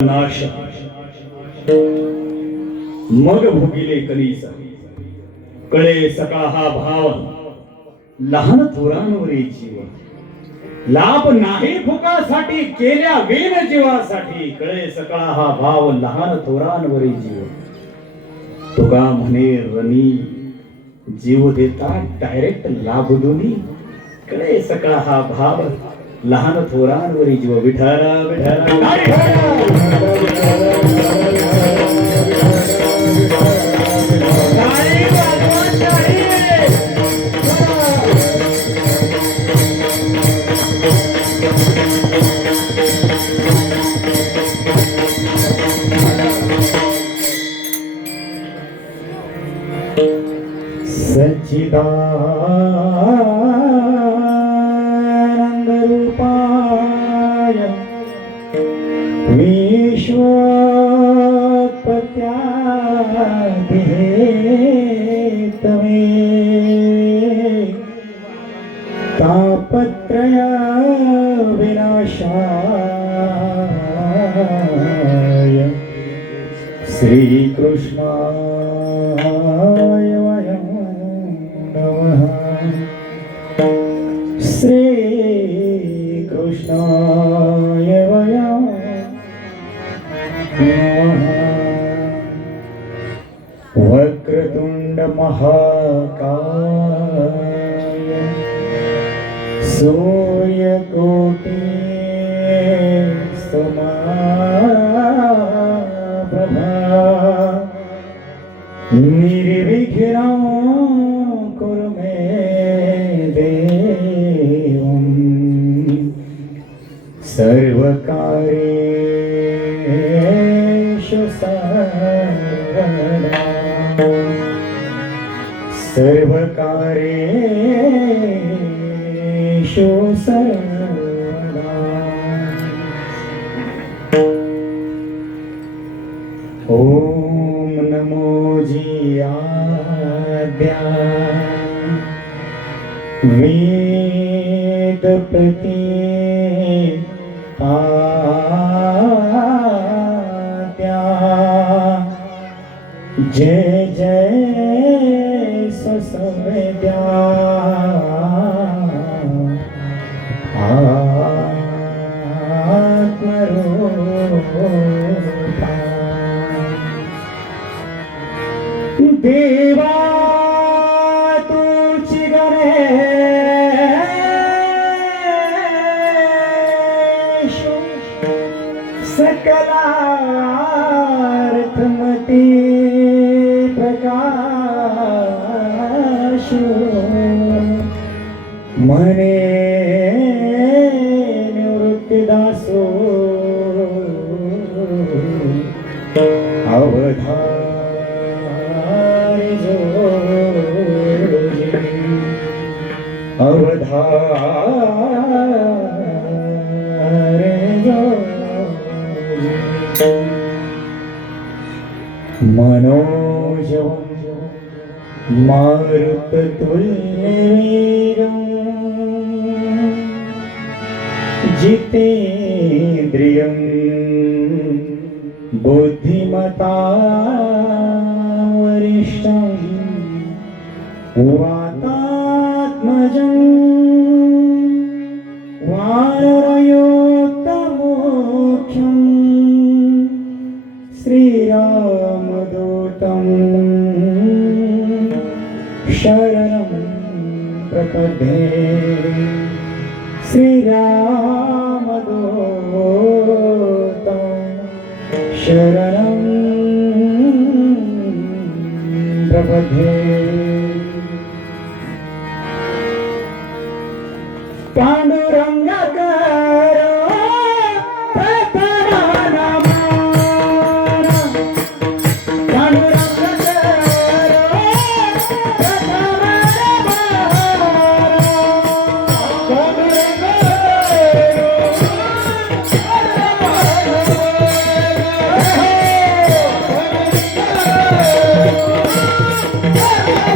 नाश मग भोगिले कलीस कळे सकाळ हा भाव लहान थोरांवरी जीव लाभ नाही फुकासाठी केल्या वेन जीवासाठी कळे सकाळ हा भाव लहान थोरांवरी जीव तुका म्हणे रणी जीव देता डायरेक्ट लाभ दोन्ही कळे सकाळ हा भाव लहान थोरांवरी जीव विठारा विठारा सच्चिदानंद रूपाय विश्वोत्पत्त्यादिहेतवे तापत्रय विनाशाय श्रीकृष्णाय वयं नमः श्रीकृष्णाय वयं नमः वक्रतुंड महाकाय सूर्यकोटि समप्रभा निर्विघ्नं कुरु मे देवं सर्वकार्येषु सर्वदा सर्वकार्येषु सर्वदा ओम नमो जियाद्या वेद प्रति आद्या जय जय ससवेद्या आत्मरूपा देवा तुझी गणेश सकलार्थमती प्रकाश मने निवृत्तिदासो अवधारी जोजी अवधारी जोजी मनोजवं मारुततुल्यवेगं जितेन्द्रियं बुद्धिमतां वरिष्ठं वातात्मजं वानरयोत्तमोख्यं श्रीरामदूतं शरणं प्रपद्ये श्रीरामदूतं शरणं प्रपद्ये पांडुरंगाकार Yeah.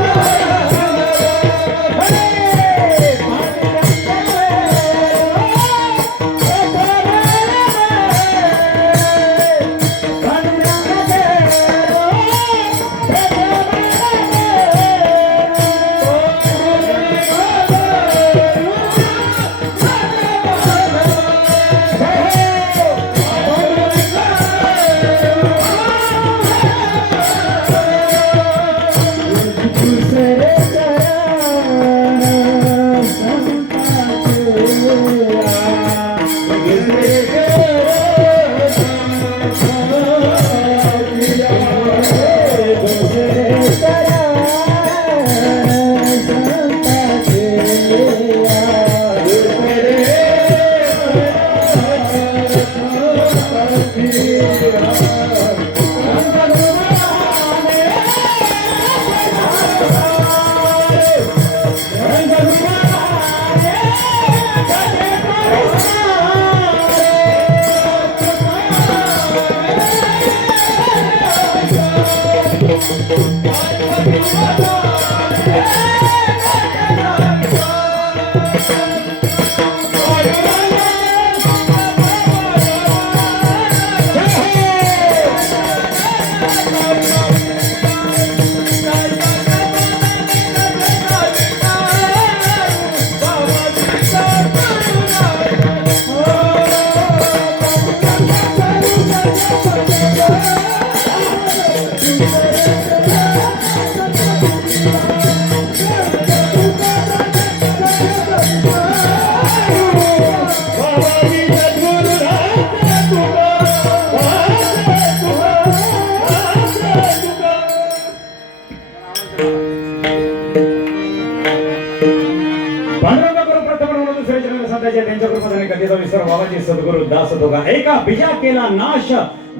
सद्गुरु दास दोघा एका बीजा केला नाश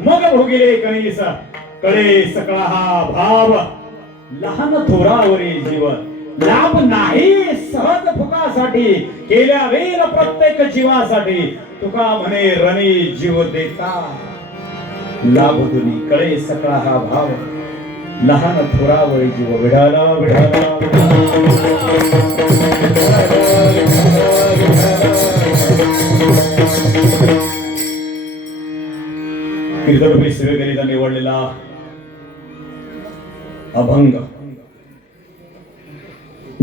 मग भोगिले कणीस कळे सकळा हा भाव लहान थोरावरी जीव लाभ नाही सहज फुकासाठी केल्या वेल प्रत्येक जीवासाठी तुका म्हणे रणी जीव देता लाभ दुनी कळे सकळा हा भाव लहान थोरावरी जीव विढाला विढाला कीर्तनरूपी सेवेकरिता निवडलेला अभंग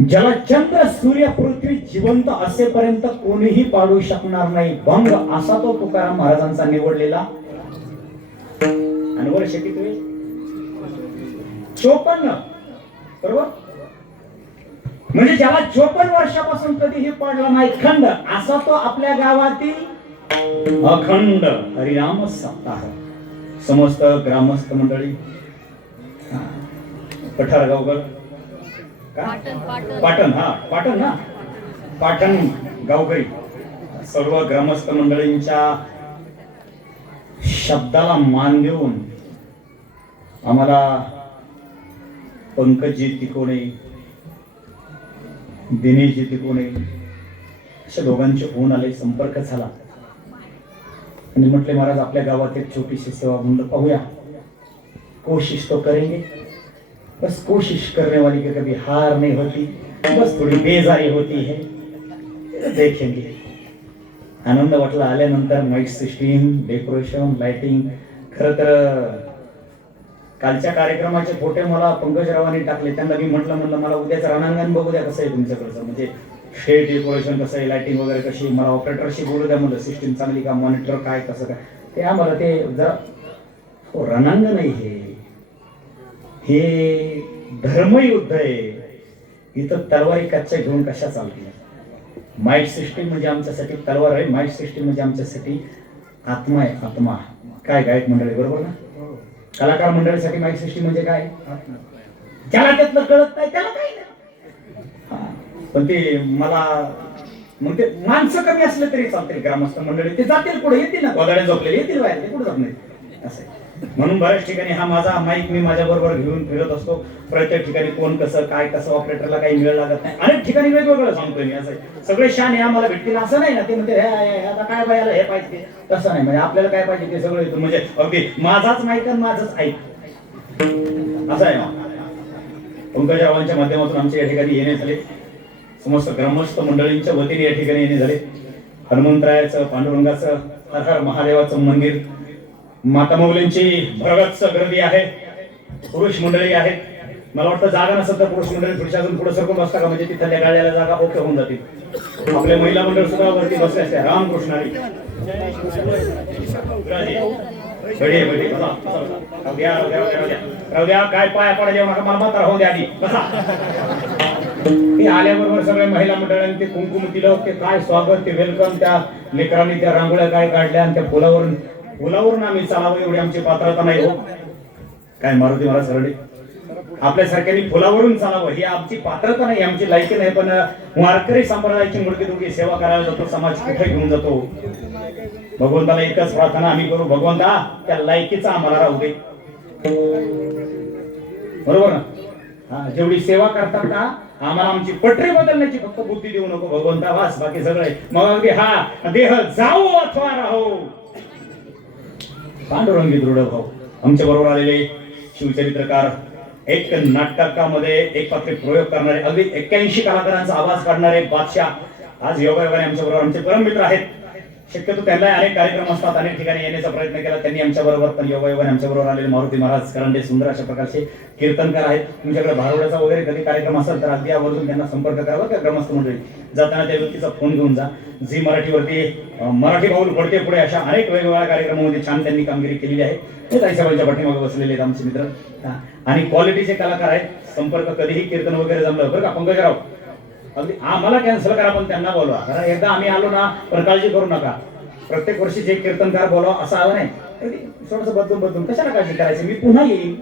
ज्याला चंद्र सूर्य पृथ्वी जिवंत असेपर्यंत कोणीही पाडू शकणार नाही भंग असा तो तुकाराम महाराजांचा निवडलेला आणि वर्ष किती 54 बरोबर म्हणजे ज्याला 54 वर्षापासून कधीही पाडला नाही खंड असा तो आपल्या गावातील अखंड हरिनाम सप्ताह समस्त ग्रामस्थ मंडळी पठारगावकर पाटण ना पाटण गावकरी सर्व ग्रामस्थ मंडळींच्या शब्दाला मान देऊन आम्हाला पंकजी तिकोणे दिनेशजी तिकोणे अशा दोघांचे फोन आले संपर्क झाला आणि म्हटले महाराज आपल्या गावात एक छोटीशी सेवा म्हणलं पाहूया कोशिश तो करेंगे बस कोशिश करने वाली की कभी हार नहीं होती बस थोडी बेजारी होती है देखेंगे आनंद वाटला आल्यानंतर माइक सिस्टीम डेकोरेशन लाइटिंग खरं तर कालच्या कार्यक्रमाचे फोटो मला पंकजरावांनी टाकले त्यांना मी म्हटलं मला उद्याचं रणांगण बघू द्या कसं आहे तुमच्याकडचं म्हणजे शेड डेकोरेशन कसं आहे लाइटिंग वगैरे कशी मला ऑपरेटरशी बोलू द्या म्हणलं सिस्टीम चांगली का मॉनिटर काय कसं काय ते आम्हाला ते जरा रणांगण आहे हे धर्मयुद्ध आहे इथं तलवारी कच्च्या घेऊन कशा चालतील माइक सिस्टीम म्हणजे आमच्यासाठी तलवार आहे माइक सिस्टीम म्हणजे आमच्यासाठी आत्मा आहे आत्मा काय गायक मंडळी बरोबर ना कलाकार मंडळीसाठी माइक सिस्टीम म्हणजे काय ज्याला त्यातलं कळत नाही त्याला काय नाही पण ते मला मग ते माणसं कमी असले तरी चालतील ग्रामस्थ मंडळी ते जातील पुढे येतील ना गोदाड्या झोपलेले येतील बाहेर ते पुढे जात नाही असं म्हणून बऱ्याच ठिकाणी हा माझा माईक मी माझ्या बरोबर घेऊन फिरत असतो प्रत्येक ठिकाणी कोण कसं काय कसं ऑपरेटरला काही मिळ लागत नाही अनेक ठिकाणी वेगवेगळं सांगतोय मी असं सगळे शान हे आम्हाला भेटतील असं नाही ना ते म्हणते आता काय बायाला हे पाहिजे तसं नाही म्हणजे आपल्याला काय पाहिजे ते सगळं येतं म्हणजे अगदी माझाच माईक आणि माझंच ऐक असं आहे पंकजरावांच्या माध्यमातून आमच्या या ठिकाणी येणे झाले समस्त ग्रामस्थ मंडळींच्या वतीने या ठिकाणी येणे झाले हनुमंतरायाचं पांडुरंगाचं हर हर महादेवाचं मंदिर माता मौलींची भरगच्च गर्दी आहे पुरुष मंडळी आहेत मला वाटतं जागा नसेल तर पुरुष मंडळी पुढच्या अजून पुढे सरकून बसता का म्हणजे तिथं त्या गाड्याला जागा ओके होऊन जातील आपले महिला मंडळ सुद्धा वरती बसले असते रामकृष्णारी काय पाया पडायला मला मात्र होऊ द्या आधी बसा ते आल्याबरोबर सगळे महिला मंडळांनी ते कुंकुम दिलं ते काय स्वागत ते वेलकम त्या लेकरांनी त्या रांगोळ्या काय काढल्या आणि त्या फुलावरून आम्ही चालावं एवढी आमची पात्रता नाही हो काय मारुती महाराज सरडे आपल्यासारख्यांनी फुलावरून चालावं ही आमची पात्रता नाही आमची लायकी नाही पण वारकरी संप्रदायाची मुलगी दोघी सेवा करायला जातो समाज कुठे घेऊन जातो भगवंताला एकच प्रार्थना आम्ही करू, भगवंता त्या लायकीचा आम्हाला राहू दे. बरोबर ना? हा, जेवढी सेवा करतात का आम्हाला आमची पटरी बदलण्याची फक्त बुद्धी देऊ नको भगवंता, बस बाकी सगळे मग अगदी हा देह जाऊ अथवा राहो. पांडुरंगी दृढ भाऊ आमच्या बरोबर आलेले शिवचरित्रकार, एक नाटकामध्ये एक पात्री प्रयोग करणारे, अगदी 81 कलाकारांचा आवाज काढणारे बादशाह, आज योगायोगाने आमच्या बरोबर आमचे परम मित्र आहेत. शक्यतो त्यांना अनेक कार्यक्रम असतात, अनेक ठिकाणी येण्याचा प्रयत्न केला त्यांनी आमच्या बरोबर, पण योगायोगाने आमच्या बरोबर आलेले मारुती महाराज करंडे सुंदर अशा प्रकारचे कीर्तनकार आहेत. तुमच्याकडे भारुडाचा वगैरे कधी कार्यक्रम असेल तर अगदी आवर्जून त्यांना संपर्क करावा का ग्रामस्थ मंडळी. जाताना त्या व्यक्तीचा फोन घेऊन जा. झी मराठीवरती मराठी पाऊल पडते पुढे अशा अनेक वेगवेगळ्या कार्यक्रमामध्ये छान त्यांनी कामगिरी केलेली आहे. हे ताईसाहेबांच्या पाठीमागे बसलेले आहेत आमचे मित्र आणि क्वालिटीचे कलाकार आहेत. संपर्क कधीही कीर्तन वगैरे जमलं बरं का पंकजराव, अगदी आम्हाला कॅन्सल करा पण त्यांना बोलवा, कारण एकदा आम्ही आलो ना पण काळजी करू नका. प्रत्येक वर्षी जे कीर्तनकार बोलावा असं आलं नाही, थोडस बदलून बदलून कशाला काळजी करायची, मी पुन्हा येईन.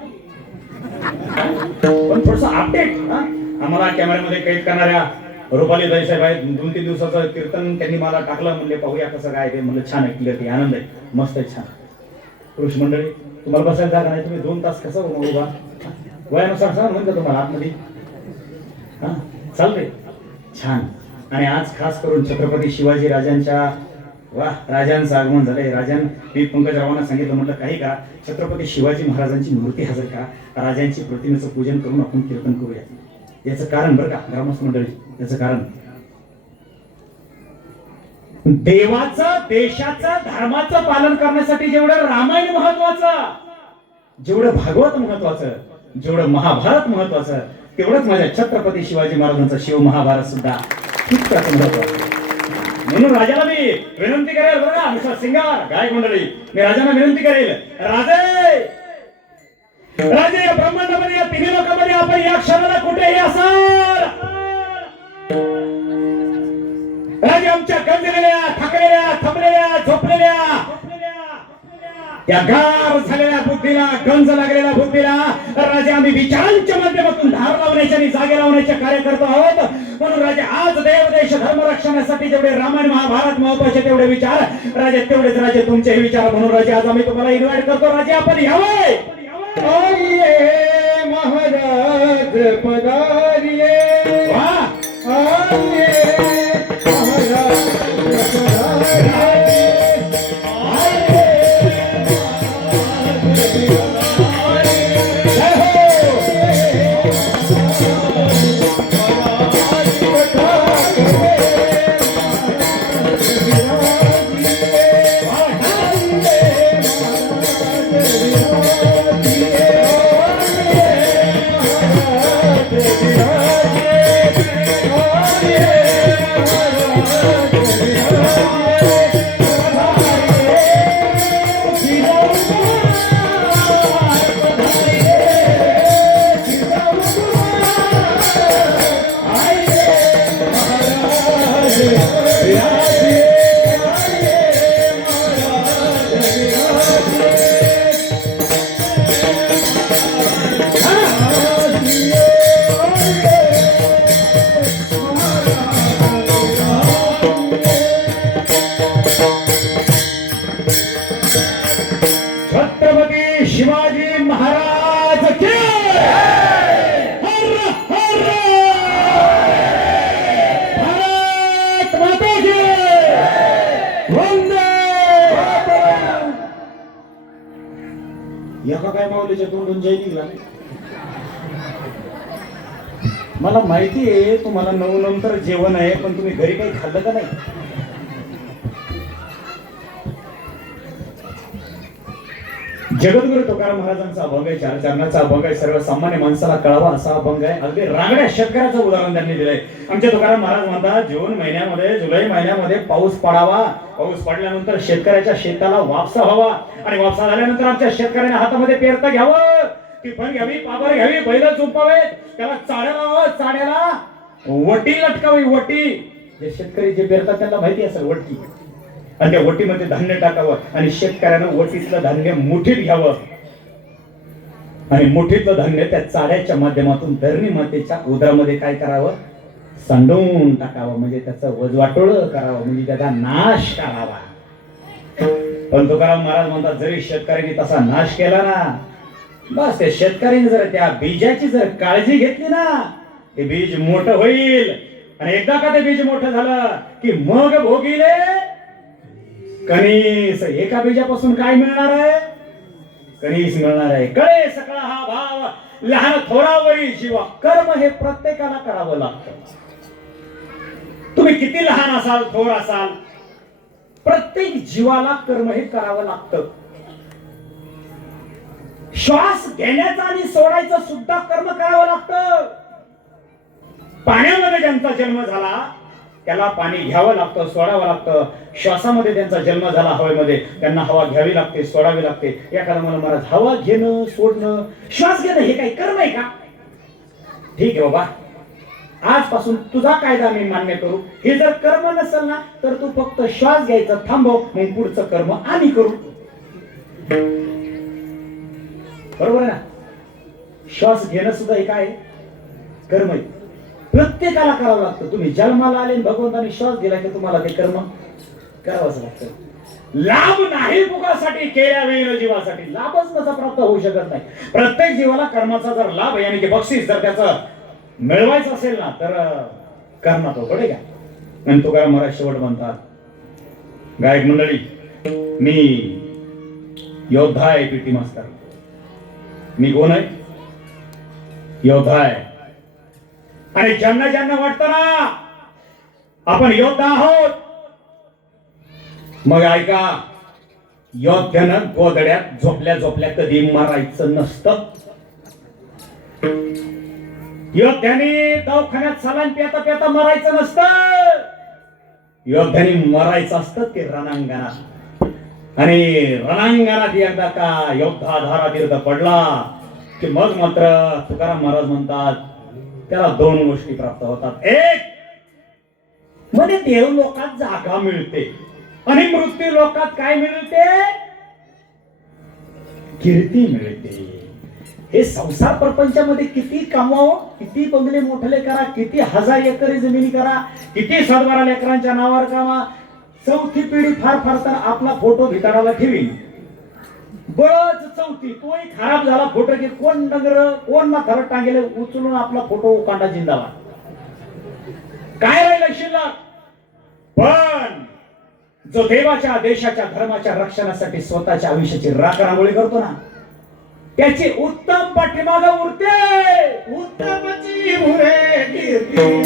पण थोडस अपडेट आम्हाला कॅमेऱ्यामध्ये कैद करणाऱ्या रुपाली ताईसाहेब आहेत. 2-3 दिवसाचं कीर्तन त्यांनी मला टाकलं, म्हणले पाहूया कसं काय ते. म्हणलं छान आहे, क्लिअर, आनंद आहे, मस्त आहे, छान. पुरुष मंडळी तुम्हाला बसायला जागा नाही, तुम्ही 2 तास कसं उभा वयानुसार सांगा म्हणतो तुम्हाला आतमध्ये हा चालतंय छान. आणि आज खास करून छत्रपती शिवाजी राजांच्या राजांचं आगमन झालंय. मी पंकजरावांना सांगितलं, म्हटलं काही का छत्रपती शिवाजी महाराजांची मूर्ती हजर का, राजांची प्रतिमेचं पूजन करून आपण कीर्तन करूया. याचं कारण बरं का ग्रामस्थ मंडळी, याचं कारण देवाचं, देशाचं, धर्माचं पालन करण्यासाठी जेवढं रामायण महत्वाचं, जेवढं भागवत महत्वाचं, जेवढं महाभारत महत्वाचं, तेवढंच माझ्या छत्रपती शिवाजी महाराजांचा शिव महाभारत सुद्धा तितकंच महत्वाचं. म्हणून राजाला मी विनंती करेल बरं का, नुसता सिंगार गायक मंडळी, मी राजांना विनंती करेल, राजे राजे या ब्रह्मांडामध्ये या तिन्ही लोकांमध्ये आपण या क्षणाला कुठेही असाल, राजे आमच्या गंजलेल्या, थकलेल्या, थकलेल्या, झोपलेल्या या गार झालेल्या बुद्धीला, गंज लागलेल्या बुद्धीला राजे आम्ही विचारांच्या माध्यमातून धार लावण्याच्या आणि जागे लावण्याचे कार्य करतो आहोत. म्हणून राजे आज देव देश धर्म रक्षणासाठी जेवढे रामायण महाभारत महत्वाचे तेवढे विचार राजे, तेवढेच राजे तुमचेही विचार. म्हणून राजे आज आम्ही तुम्हाला इन्व्हाइट करतो, राजे आपण यावे. महाराज पधारिये, आइये महाराज पधारिये. छत्रपती शिवाजी महाराज की हर हर भारत माता की वंदे मातरम. एका काय माऊलीच्या तोंडून जय निघाला. मला माहिती आहे तुम्हाला 9 नंतर जेवण आहे, पण तुम्ही घरी काही खाल्लं का नाही? जगद्गुरु तुकाराम महाराजांचा अभंग आहे, 4 चरणाचा अभंग आहे, सर्वसामान्य माणसाला कळावा असा अभंग आहे. अगदी रांगड्या शेतकऱ्याचं उदाहरण त्यांनी दिलंय. आमचे तुकाराम महाराज म्हणतात, जून महिन्यामध्ये, जुलै महिन्यामध्ये पाऊस पडावा, पाऊस पडल्यानंतर शेतकऱ्याच्या शेताला वापसा व्हावा आणि वापसा झाल्यानंतर आमच्या शेतकऱ्याने हातामध्ये पेरतं घ्यावं, टिफन घ्यावी, पाबर घ्यावी, बैल झोपावेत, त्याला चाड्या लावावं, चाड्याला वटी लटकावी. वटी जे शेतकरी जे पेरतात त्यांना माहिती असेल वटी, आणि त्या वटीमध्ये धान्य टाकावं आणि शेतकऱ्यानं वटीतलं धान्य मुठीत घ्यावं आणि मुठीतलं धान्य त्या चाड्याच्या माध्यमातून धरणी मातेच्या उदरामध्ये काय करावं, सांडून टाकावं, म्हणजे त्याचं वजवाटोळ करावं, म्हणजे त्याचा नाश करावा. पण तुकाराम महाराज म्हणतात जरी शेतकऱ्यांनी तसा नाश केला ना, बस त्या शेतकऱ्यांनी जर त्या बीजाची जर काळजी घेतली ना, ते बीज मोठं होईल. आणि एकदा का ते बीज मोठं झालं की मग भोगिले कणीस. एका बीजापासून काय मिळणार आहे? कणीस मिळणार आहे. कळे सकळा हा भाव लहान थोरावरी जीवा. कर्म हे प्रत्येकाला करावं लागतं. तुम्ही किती लहान असाल, थोर असाल, प्रत्येक जीवाला कर्म हे करावं लागतं. श्वास घेण्याचा आणि सोडायचं सुद्धा कर्म करावं लागतं. पाण्यामध्ये ज्यांचा जन्म झाला त्याला पाणी घ्यावं लागतं, सोडावं लागतं. श्वासामध्ये त्यांचा जन्म झाला हवेमध्ये, त्यांना हवा घ्यावी लागते, सोडावी लागते. एखादा मला महाराज हवा घेणं सोडणं श्वास घेणं हे काही कर्म आहे का? ठीक आहे बाबा, आजपासून तुझा कायदा मी मान्य करू. हे जर कर्म नसेल ना तर तू फक्त श्वास घ्यायचं थांबव, मग पुढचं कर्म आम्ही करू. बरोबर आहे ना? श्वास घेणं सुद्धा हे काय कर्म आहे. प्रत्येकाला करावं लागतं. तुम्ही जन्माला आले भगवंताने श्वास दिला की तुम्हाला ते कर्म करावंच लागतं. लाभ नाही भोगासाठी केल्या वेळेला जीवासाठी लाभच नसा प्राप्त होऊ शकत नाही. प्रत्येक जीवाला कर्माचा जर लाभ यानी की बक्षीस जर त्याचं मिळवायचं असेल ना तर कर्मात पडे का. आणि तुकाराम महाराज शेवट म्हणतात, गायक मंडळी, मी योद्धा आहे, पीटी मास्तर. मी कोण आहे? योद्धा आहे. आणि ज्यांना ज्यांना वाटतं ना आपण योद्धा आहोत, मग ऐका, योद्ध्यानं गोदड्यात झोपल्या झोपल्या कधी मारायचं नसतं. योद्ध्याने दवाखान्यात सलाईन पेता पेता मरायचं नसतं. योद्ध्याने मरायचं असतं ते रणांगणात. आणि रणांगणात एकदा का योद्धा धारातीर्थ पडला की मग मात्र तुकाराम महाराज म्हणतात त्याला दोन गोष्टी प्राप्त होतात. एक म्हणजे देव लोकात जागा मिळते आणि मृत्यू लोकात काय मिळते? कीर्ती मिळते. हे संसार प्रपंचामध्ये किती कमावो, किती बंगले मोठले करा, किती हजार एकरी जमिनी करा, किती 7-12 लेकरांच्या नावावर कामा, चौथी पिढी फार फार तर आपला फोटो भिताडाला ठेवी. बळच चौथी तोही खराब झाला फोटो की कोण नगर कोण म्हातारा टांगेले उचलून आपला फोटो उकांडा जिंदाला. काय राहिलं शिल्लक? पण जो देवाच्या देशाच्या धर्माच्या रक्षणासाठी स्वतःच्या आयुष्याची राखरांगोळी करतो ना, त्याची उत्तम पाठीमागा उरते. उत्तमची उरे कीर्ती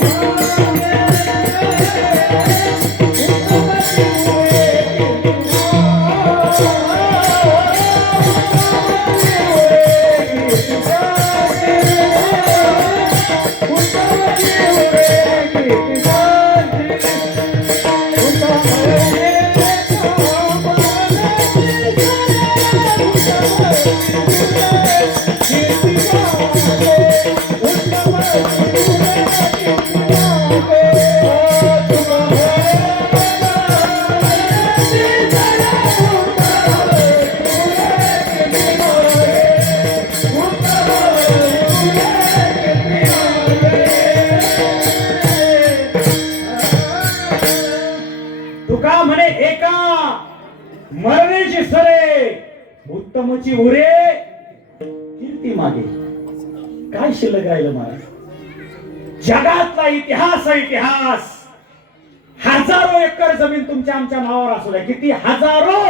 तुका म्हणे एका मरण्याची सरे उत्तमची उरे कीर्ती मागे. काय शिल्लक राहिलं महाराज? जगातला इतिहास इतिहास. हजारो एकर जमीन तुमच्या आमच्या नावावर असू द्या, किती हजारो,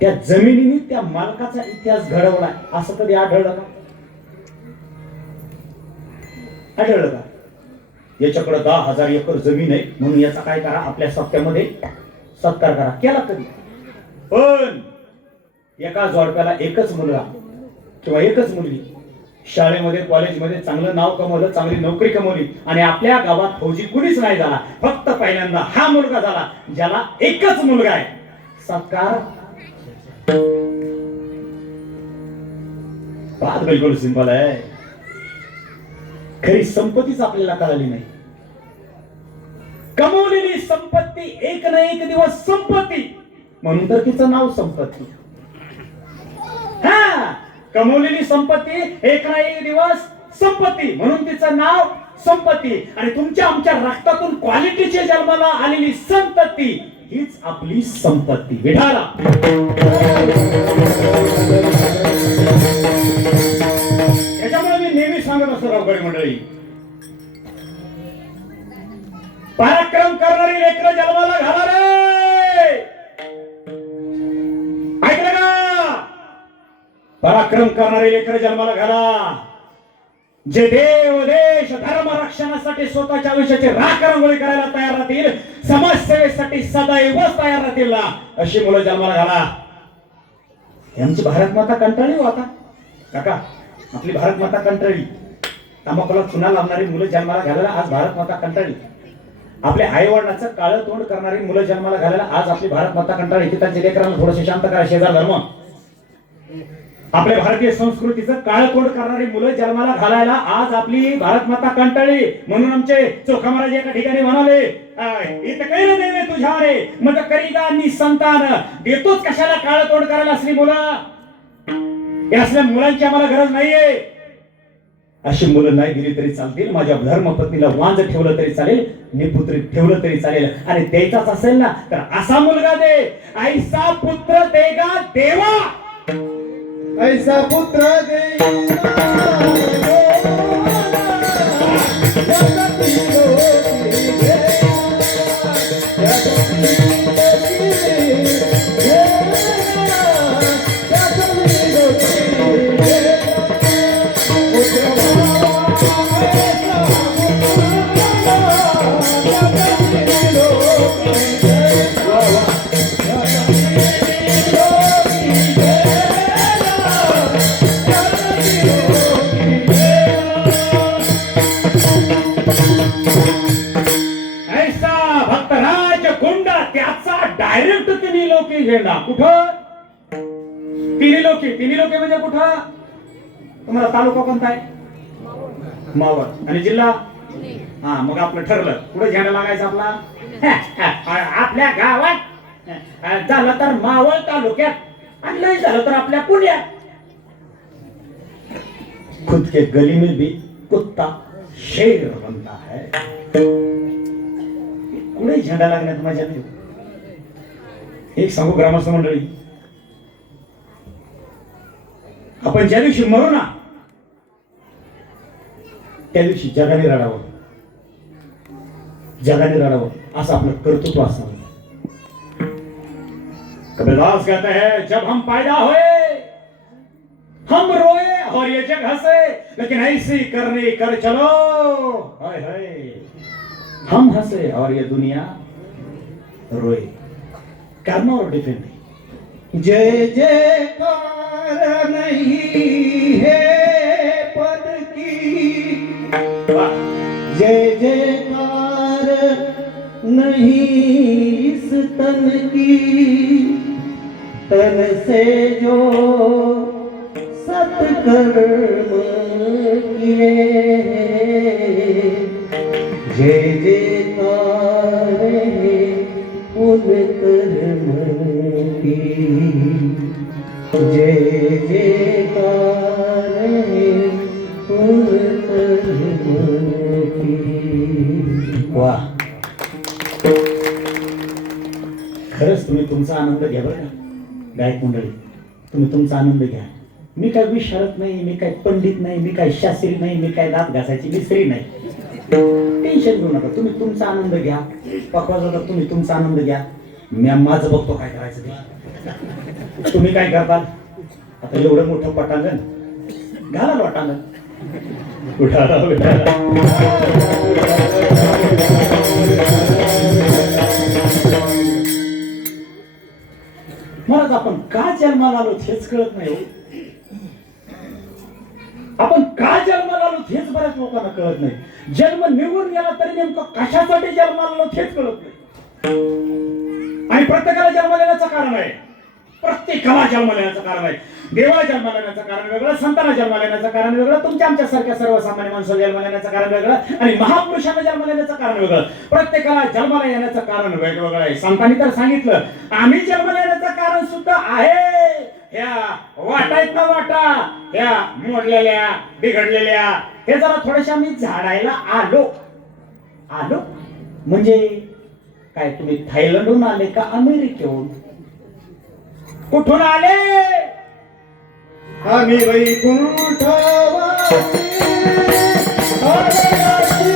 त्या जमिनीने त्या मालकाचा इतिहास घडवला. असं कधी आढळलं का? आढळलं का? याच्याकडे 10,000 एकर जमीन आहे म्हणून याचा काय करा, आपल्या सत्यामध्ये सत्कार करा. केला कधी? पण एका जोडप्याला एकच मुलगा किंवा एकच मुलगी, शाळेमध्ये कॉलेजमध्ये चांगलं नाव कमवलं, चांगली नोकरी कमवली आणि आपल्या गावात फौजी कुणीच नाही झाला, फक्त पहिल्यांदा हा मुलगा झाला ज्याला एकच मुलगा आहे. सत्कार बात बिलकुल सिंपल आहे. खरी संपत्तीच आपल्याला कळाली नाही. कमवलेली संपत्ती एक ना एक दिवस संपत्ती, म्हणून तर तिचं नाव संपत्ती. हा, कमवलेली संपत्ती एक ना एक दिवस संपत्ती, म्हणून तिचं नाव संपत्ती. आणि तुमच्या आमच्या रक्तातून क्वालिटीची जन्माला आलेली संपत्ती हीच आपली संपत्ती. विठाला त्याच्यामुळे मी नेहमी सांगत असतो गावकरी मंडळी, पराक्रम करणारी लेकरं जन्माला घाला रे. ऐकलं का? पराक्रम करणारी लेकरं जन्माला घाला, जे देव देश धर्म रक्षणासाठी स्वतःच्या आयुष्याची राख रंगोळी करायला तयार राहतील, समाजसेवेसाठी सदैव तयार राहतील ना, अशी मुलं जन्माला घाला. आमची भारत माता कंटाळली हो आता काका, आपली भारत माता कंटाळली. तंबाखूला चुना लावणारी मुलं जन्माला घालायला आज भारत माता कंटाळली. आपल्या आई वडिलांचं काळं तोंड करणारी मुलं जन्माला घालायला आज आपली भारत माता कंटाळली. की त्यांच्या लेकरांना थोडंसं शांत करा. शेजार धर्म, आपल्या भारतीय संस्कृतीचं काळं तोंड करणारी मुलं जन्माला घालायला आज आपली भारत माता कंटाळली. म्हणून आमचे चोखा महाराज एका ठिकाणी म्हणाले, इथं काही न देवे तुझ्या रे मग करीदा नि संतान, देतोच कशाला काळं तोंड करायला असली मुलं. या असल्या मुलांची आम्हाला गरज नाहीये. अशी मुलं नाही दिली तरी चालतील. माझ्या धर्मपत्नीला वांज ठेवलं तरी चालेल, निपुत्री ठेवलं तरी चालेल, आणि द्यायचाच असेल ना तर असा मुलगा दे, ऐसा पुत्र देगा देवा, ऐसा पुत्र डायरेक्ट तिन्ही लोकी घेणा. कुठं तिन्ही लोकी म्हणजे कुठं? तुम्हाला तालुका कोणता आहे? मावळ. आणि जिल्हा? हा, मग आपलं ठरलं कुठं झेंडा लागायचा आपला? आपल्या गावात झालं तर मावळ तालुक्यात, आणि नाही झालं तर आपल्या पुण्यात. खुद के गली में भी कुत्ता शेर बनता है. कुठे झेंडा लागण्यात मजा नाही. एक सांगू ग्रामस्थ मंडळी, आपण ज्या दिवशी मरू ना त्या दिवशी जगाने रडावं, जगाने रडावं असं आपलं कर्तृत्व असणार. कबीरदास कहते हैं, जब हम पैदा हुए हम रोए और ये जग हंसे, लेकिन ऐसी करनी कर चलो हाय हाय, हम हंसे और ये दुनिया रोए. कर्मावर डिपेंड आहे. जय जयकार नहीं है पद की, जय जयकार नहीं इस तन की, तन से जो सत्कर्म किए, जय जयकार है उन कर्म की, जय जयकार है उन कर्म की. वा, खरंच तुम्ही तुमचा आनंद घ्या बरं का गायक मंडळी, तुम्ही तुमचा आनंद घ्या. मी काय विशारद नाही, मी काय पंडित नाही, मी काय शास्त्री नाही, मी काय दात घासायची मिस्त्री नाही. टेन्शन घेऊ नका, तुम्ही तुमचा आनंद घ्या. पकवाचा तुम्ही तुमचा आनंद घ्या. मी माझं बघतो काय करायचं ते. तुम्ही काय करताल? आता एवढं मोठं पटांगण घालाल वाटांगण. उठाला उठाला. महाराज, आपण का जन्माला आलो हेच कळत नाही हो. आपण का जन्माला आलो हेच बऱ्याच लोकांना कळत नाही. जन्म निघून गेला तरी नेमकं कशासाठी जन्माला आलो हेच कळत नाही. आणि प्रत्येकाला जन्म देण्याचं कारण आहे, प्रत्येकाला जन्म देण्याचं कारण आहे. देवाला जन्म देण्याचं कारण वेगळं, संतांना जन्म देण्याचं कारण वेगळं, तुमच्या आमच्यासारख्या सर्वसामान्य माणसाला जन्म देण्याचं कारण वेगळं, आणि महापुरुषांना जन्म देण्याचं कारण वेगळं. प्रत्येकाला जन्माला येण्याचं कारण वेगवेगळं आहे. संतांनी तर सांगितलं, आम्ही जन्म देण्याचं कारण सुद्धा आहे. ह्या वाटा आहेत ना, वाटा ह्या मोडलेल्या बिघडलेल्या, हे जरा थोड्याशा मी झाडायला आलो. म्हणजे काय तुम्ही थायलंडहून आले का अमेरिकेहून? कुठून आले? आम्ही वैकुंठवासी आदराची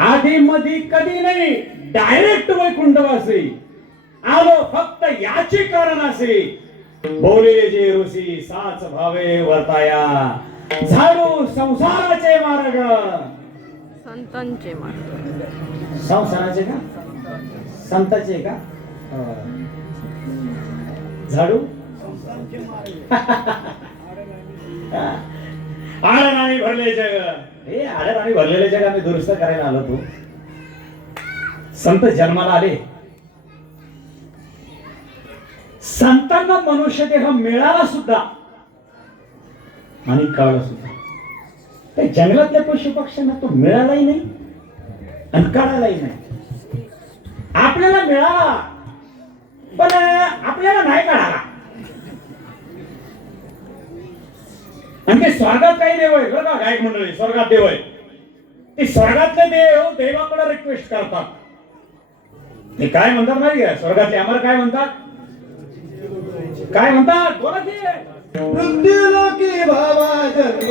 आधी मधी कधी नाही, डायरेक्ट वैकुंठवासी आलो फक्त याचे कारण असे, बोले जे ऋषी साच भावे वर्ताया, झाडू संसाराचे मार्ग. संतांचे मार्ग. संसाराचे का? संताचे का? झाडू आळणाने भरले जग. हे आळणाने भरलेले जग आम्ही दुरुस्त करायला आलो. तू संत जन्माला आले, संतांना मनुष्य देह मिळाला सुद्धा आणि कळला सुद्धा. त्या जंगलातल्या पशु पक्ष्यांना तो मिळालाही नाही आणि कळालाही नाही. आपल्याला मिळाला पण आपल्याला नाही कळाला. आणि ते स्वर्गात काही देव आहे बरं का, गायक मंडळी, स्वर्गात देव आहे. ते स्वर्गातले देव देवाकडे रिक्वेस्ट करतात. ते काय म्हणतात माहिती आहे? स्वर्गातले आम्हाला काय म्हणतात? काय म्हणतात? बोला की. मृत्युलोकी भावा जन्म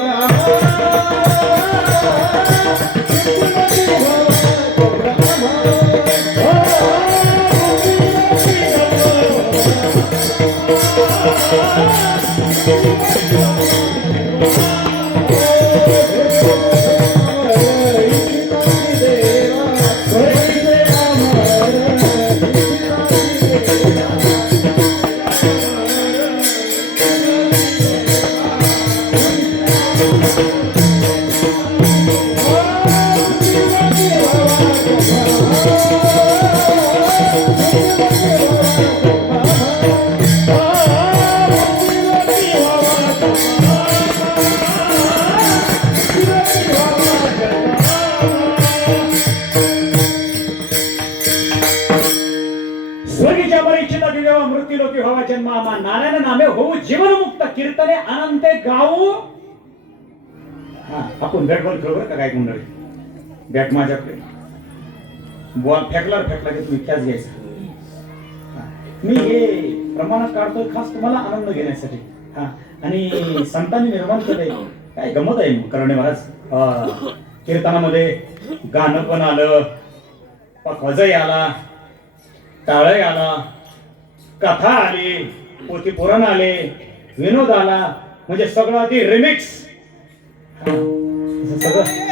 स्वर्गीच्या परिचिता दिलेवा मृत्यूलोकी व्हावा जन्म आम्हा, नारायण नामे होऊ जीवनमुक्त, कीर्तने अनंते गाऊ. आपण बॅट बॉल खेळू का काय मंडळी? बॅट माझ्याकडे, बॉल फेकला की तुम्ही कॅच घ्यायचा. मी हे प्रमाणात काढतोय खास तुम्हाला आनंद घेण्यासाठी. आणि संतांनी निर्माण केलंय, काय गमत आहे करणे महाराज. कीर्तनामध्ये गाणं पण आलं, पखवजही आला, टाळही आला, कथा आली, पोथी पुराण आले, विनोद आला, म्हणजे सगळं आधी रिमिक्स. सगळं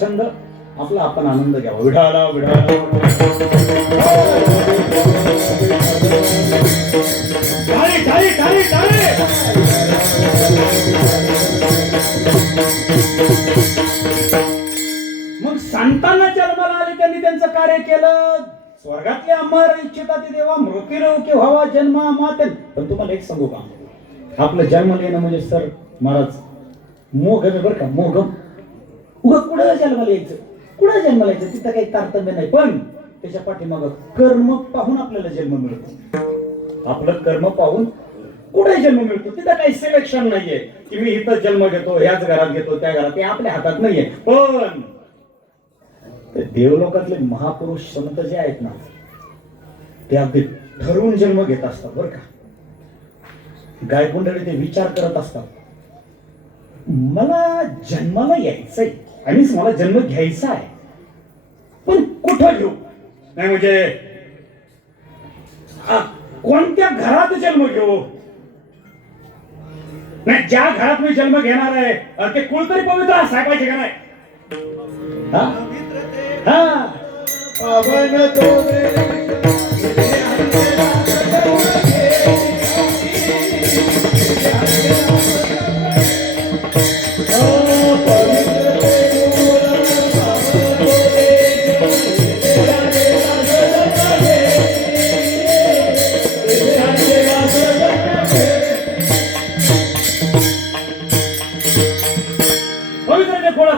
छंद. आपला आपण आनंद घ्यावा. विढाला विढाला टाळी टाळी टाळी टाळी. मग संतांना जन्माला आले, त्यांनी त्यांचं कार्य केलं. स्वर्गातले अमर इच्छिता ते देवा मृत्यूरो की व्हावा जन्म माते. पण तुम्हाला एक सांगू का, आपलं जन्म येणं म्हणजे सर महाराज मोघम आहे बरं का, मोघम. उगा कुठं जन्माला यायचं, कुठं जन्माला यायचं तिथं काही तारतम्य नाही. पण त्याच्या पाठीमागं कर्म पाहून आपल्याला जन्म मिळतो. आपलं कर्म पाहून कुठे जन्म मिळतो, तिथं काही सिलेक्शन नाहीये की मी इथं जन्म घेतो, ह्याच घरात घेतो, त्या घरात. ते आपल्या हातात नाहीये. पण ते देवलोकातले महापुरुष संत जे आहेत ना, ते अगदी ठरवून जन्म घेत असतात बरं का. गायकुंडळे ते विचार करत असतात, मला जन्माला यायचंय आणि मला जन्म घ्यायचा आहे, पण कुठं घेऊ. नाही म्हणजे कोणत्या घरात जन्म घेऊ. नाही ज्या घरात मी जन्म घेणार आहे ते कुळ तरी पवित्र असाय पाहिजे का नाही. हा हा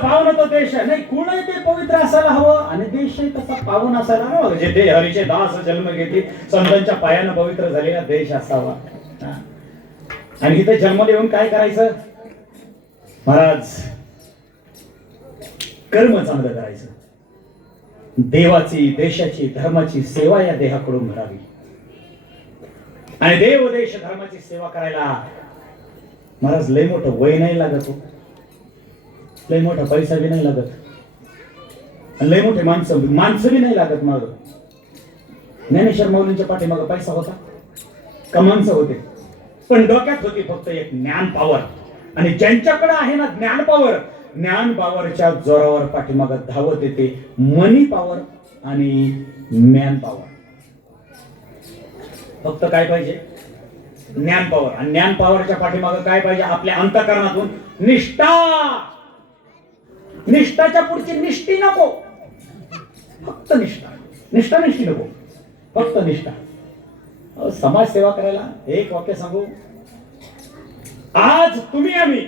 पावन तो देश नाही, कुळही ते पवित्र असायला हवं आणि देशही तसा पावन असायला हवा. जे ते हरीचे दास जन्म घेतील, संतांच्या पायानं पवित्र झालेला देश असावा. आणि इथे जन्म येऊन काय करायचं महाराज, कर्म चांगलं करायचं. देवाची, देशाची, धर्माची सेवा या देहाकडून घडावी. आणि देव देश धर्माची सेवा करायला महाराज लय मोठं वय नाही लागत हो, लय मोठा पैसा बी नाही लागत, लय मोठे माणसं बी नाही लागत. माग ज्ञानेश्वर माऊलींच्या पाठीमाग पैसा होता का माणसं होते, पण डोक्यात होती फक्त एक ज्ञान पावर. आणि ज्यांच्याकडे आहे ना ज्ञान पावरच्या जोरावर पाठीमाग धावत येते मनी पावर आणि मॅन पावर. फक्त काय पाहिजे, ज्ञान पावर. आणि ज्ञान पावरच्या पाठीमाग काय पाहिजे, आपल्या अंतःकरणातून निष्ठा. निष्ठाच्या पुढची निष्ठी नको, फक्त निष्ठा. निष्ठा निष्ठी नको, फक्त निष्ठा. समाज सेवा करायला एक वाक्य सांगू, आज तुम्ही आम्ही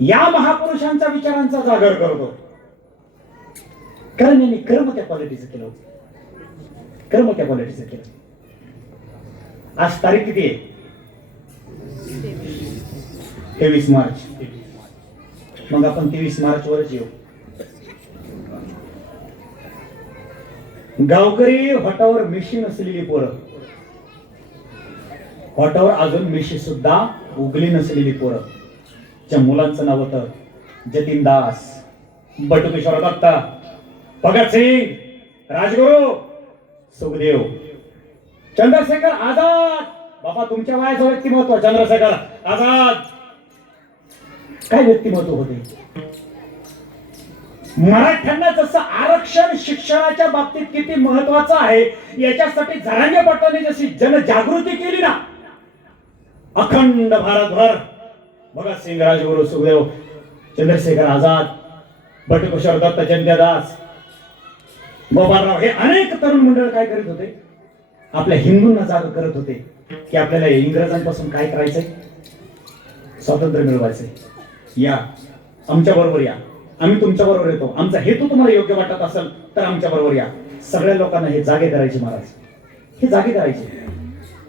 या महापुरुषांचा विचारांचा जागर करतो, कारण यांनी कर्म त्या क्वालिटीचं केलं, कर्म त्या क्वालिटीचं केलं. आज तारीख किती आहे, 23 मार्च. मग आपण 23 मार्च वरच येऊ. गावकरी होटावर मिशी नसलेली पोरं, होटावर अजून मिशी सुद्धा उगली नसलेली पोरं, ज्या मुलांचं नाव होतं जतीन दास, बटुकेश्वर दत्त, भगतसिंग, राजगुरू, सुखदेव, चंद्रशेखर आझाद. बाबा तुमच्या वयाचं व्यक्तिमत्व चंद्रशेखर आझाद. काय व्यक्तिमत्व होते. मराठ्यांना जसं आरक्षण शिक्षणाच्या बाबतीत किती महत्वाचं आहे याच्यासाठी जरांगे पाटलांनी जशी जनजागृती केली ना अखंड भारतभर, भगतसिंग, राजगुरू, सुखदेव, चंद्रशेखर आझाद, बटुकेश्वर दत्त, जयंतदास, गोपालराव, हे अनेक तरुण मंडळ काय करीत होते, आपल्या हिंदूंना जाग करत होते की आपल्याला इंग्रजांपासून काय करायचंय, स्वातंत्र्य मिळवायचंय. या आमच्या बरोबर या, आम्ही तुमच्या बरोबर येतो, आमचा हेतू तुम्हाला योग्य वाटत असेल तर आमच्या बरोबर या. सगळ्या लोकांना हे जागे करायचे महाराज, हे जागे करायचे.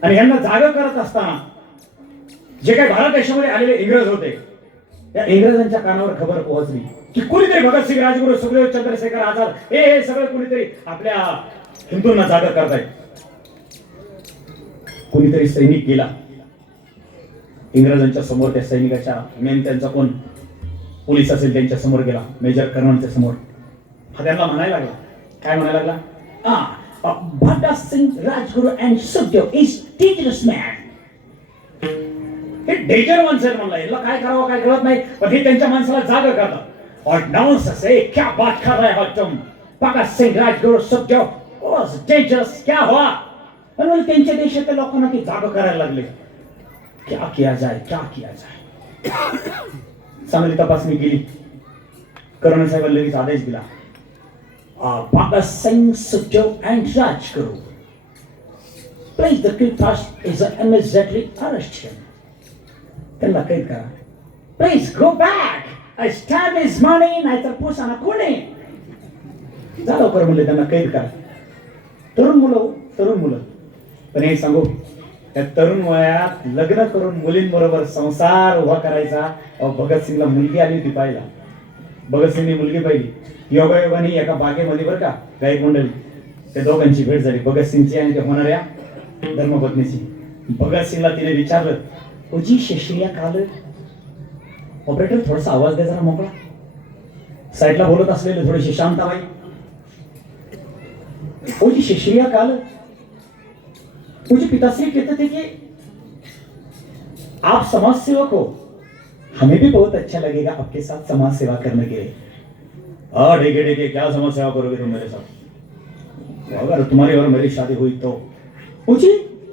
आणि यांना जागा करत असताना जे काही भारत देशामध्ये आलेले इंग्रज होते, त्या इंग्रजांच्या कानावर खबर पोहोचली की कुणीतरी भगतसिंग, राजगुरू, सुखदेव, चंद्रशेखर आझाद हे सगळे कुणीतरी आपल्या हिंदूंना जागा करतायत. कुणीतरी सैनिक गेला इंग्रजांच्या समोर, त्या सैनिकाच्या मेन त्यांचा कोण पोलीस असेल त्यांच्या समोर गेला, मेजर कर्नलच्या समोर. हा त्यांना म्हणायला लागला, काय म्हणायला लागला, Bhagat Singh, Rajguru and Sukhdev is dangerous man. हे डेंजर माणसं म्हणला, याला काय करावं काय कळत नाही, पण हे त्यांच्या माणसाला जागा करतात. और नॉनसेंस है, क्या बात कर रहे हो तुम? भगत सिंह राजगुरु सुखदेव was dangerous, क्या हुआ? आणि त्यांच्या देशातल्या लोकांना ते जाग करायला लागले. क्या किया जाए, क्या किया जाए? चांगली तपासणी केली. कर्नल साहेबांनी लगेच आदेश दिला. Bhagat Singh, Sukhdev and Rajguru, please the king fast is immediately arrest him. त्यांना कैद करा. Please go back. I stand his money. नाहीतर पोसाना कोणी जा लवकर म्हणले, त्यांना कैद करा. तरुण मुलं. पण हे सांगू, त्या तरुण वयात लग्न करून मुलींबरोबर संसार उभा करायचा. भगतसिंगला मुलगी आली होती पाहिला. भगतसिंगने मुलगी पाहिली. योगायोगाने एका बागेमध्ये बरं का गायक मंडळी त्या दोघांची भेट झाली, भगतसिंगची आणि त्या होणाऱ्या धर्मपत्नीची. भगतसिंगला तिने विचारलं, तुझी शेषिया काल? ऑपरेटर थोडासा आवाज द्या जरा मोकळा. साईडला बोलत असलेले थोडीशी शांताबाई, मुझे शिष्या काल मुझे पिताश्री कहते थे कि आप समाज सेवक हो, हमें भी बहुत अच्छा लगेगा आपके साथ समाज सेवा करने के लिए. हाँ ठीक है, क्या समाज सेवा करोगे तुम मेरे साथ? अगर तुम्हारी और मेरी शादी हुई तो. मुझे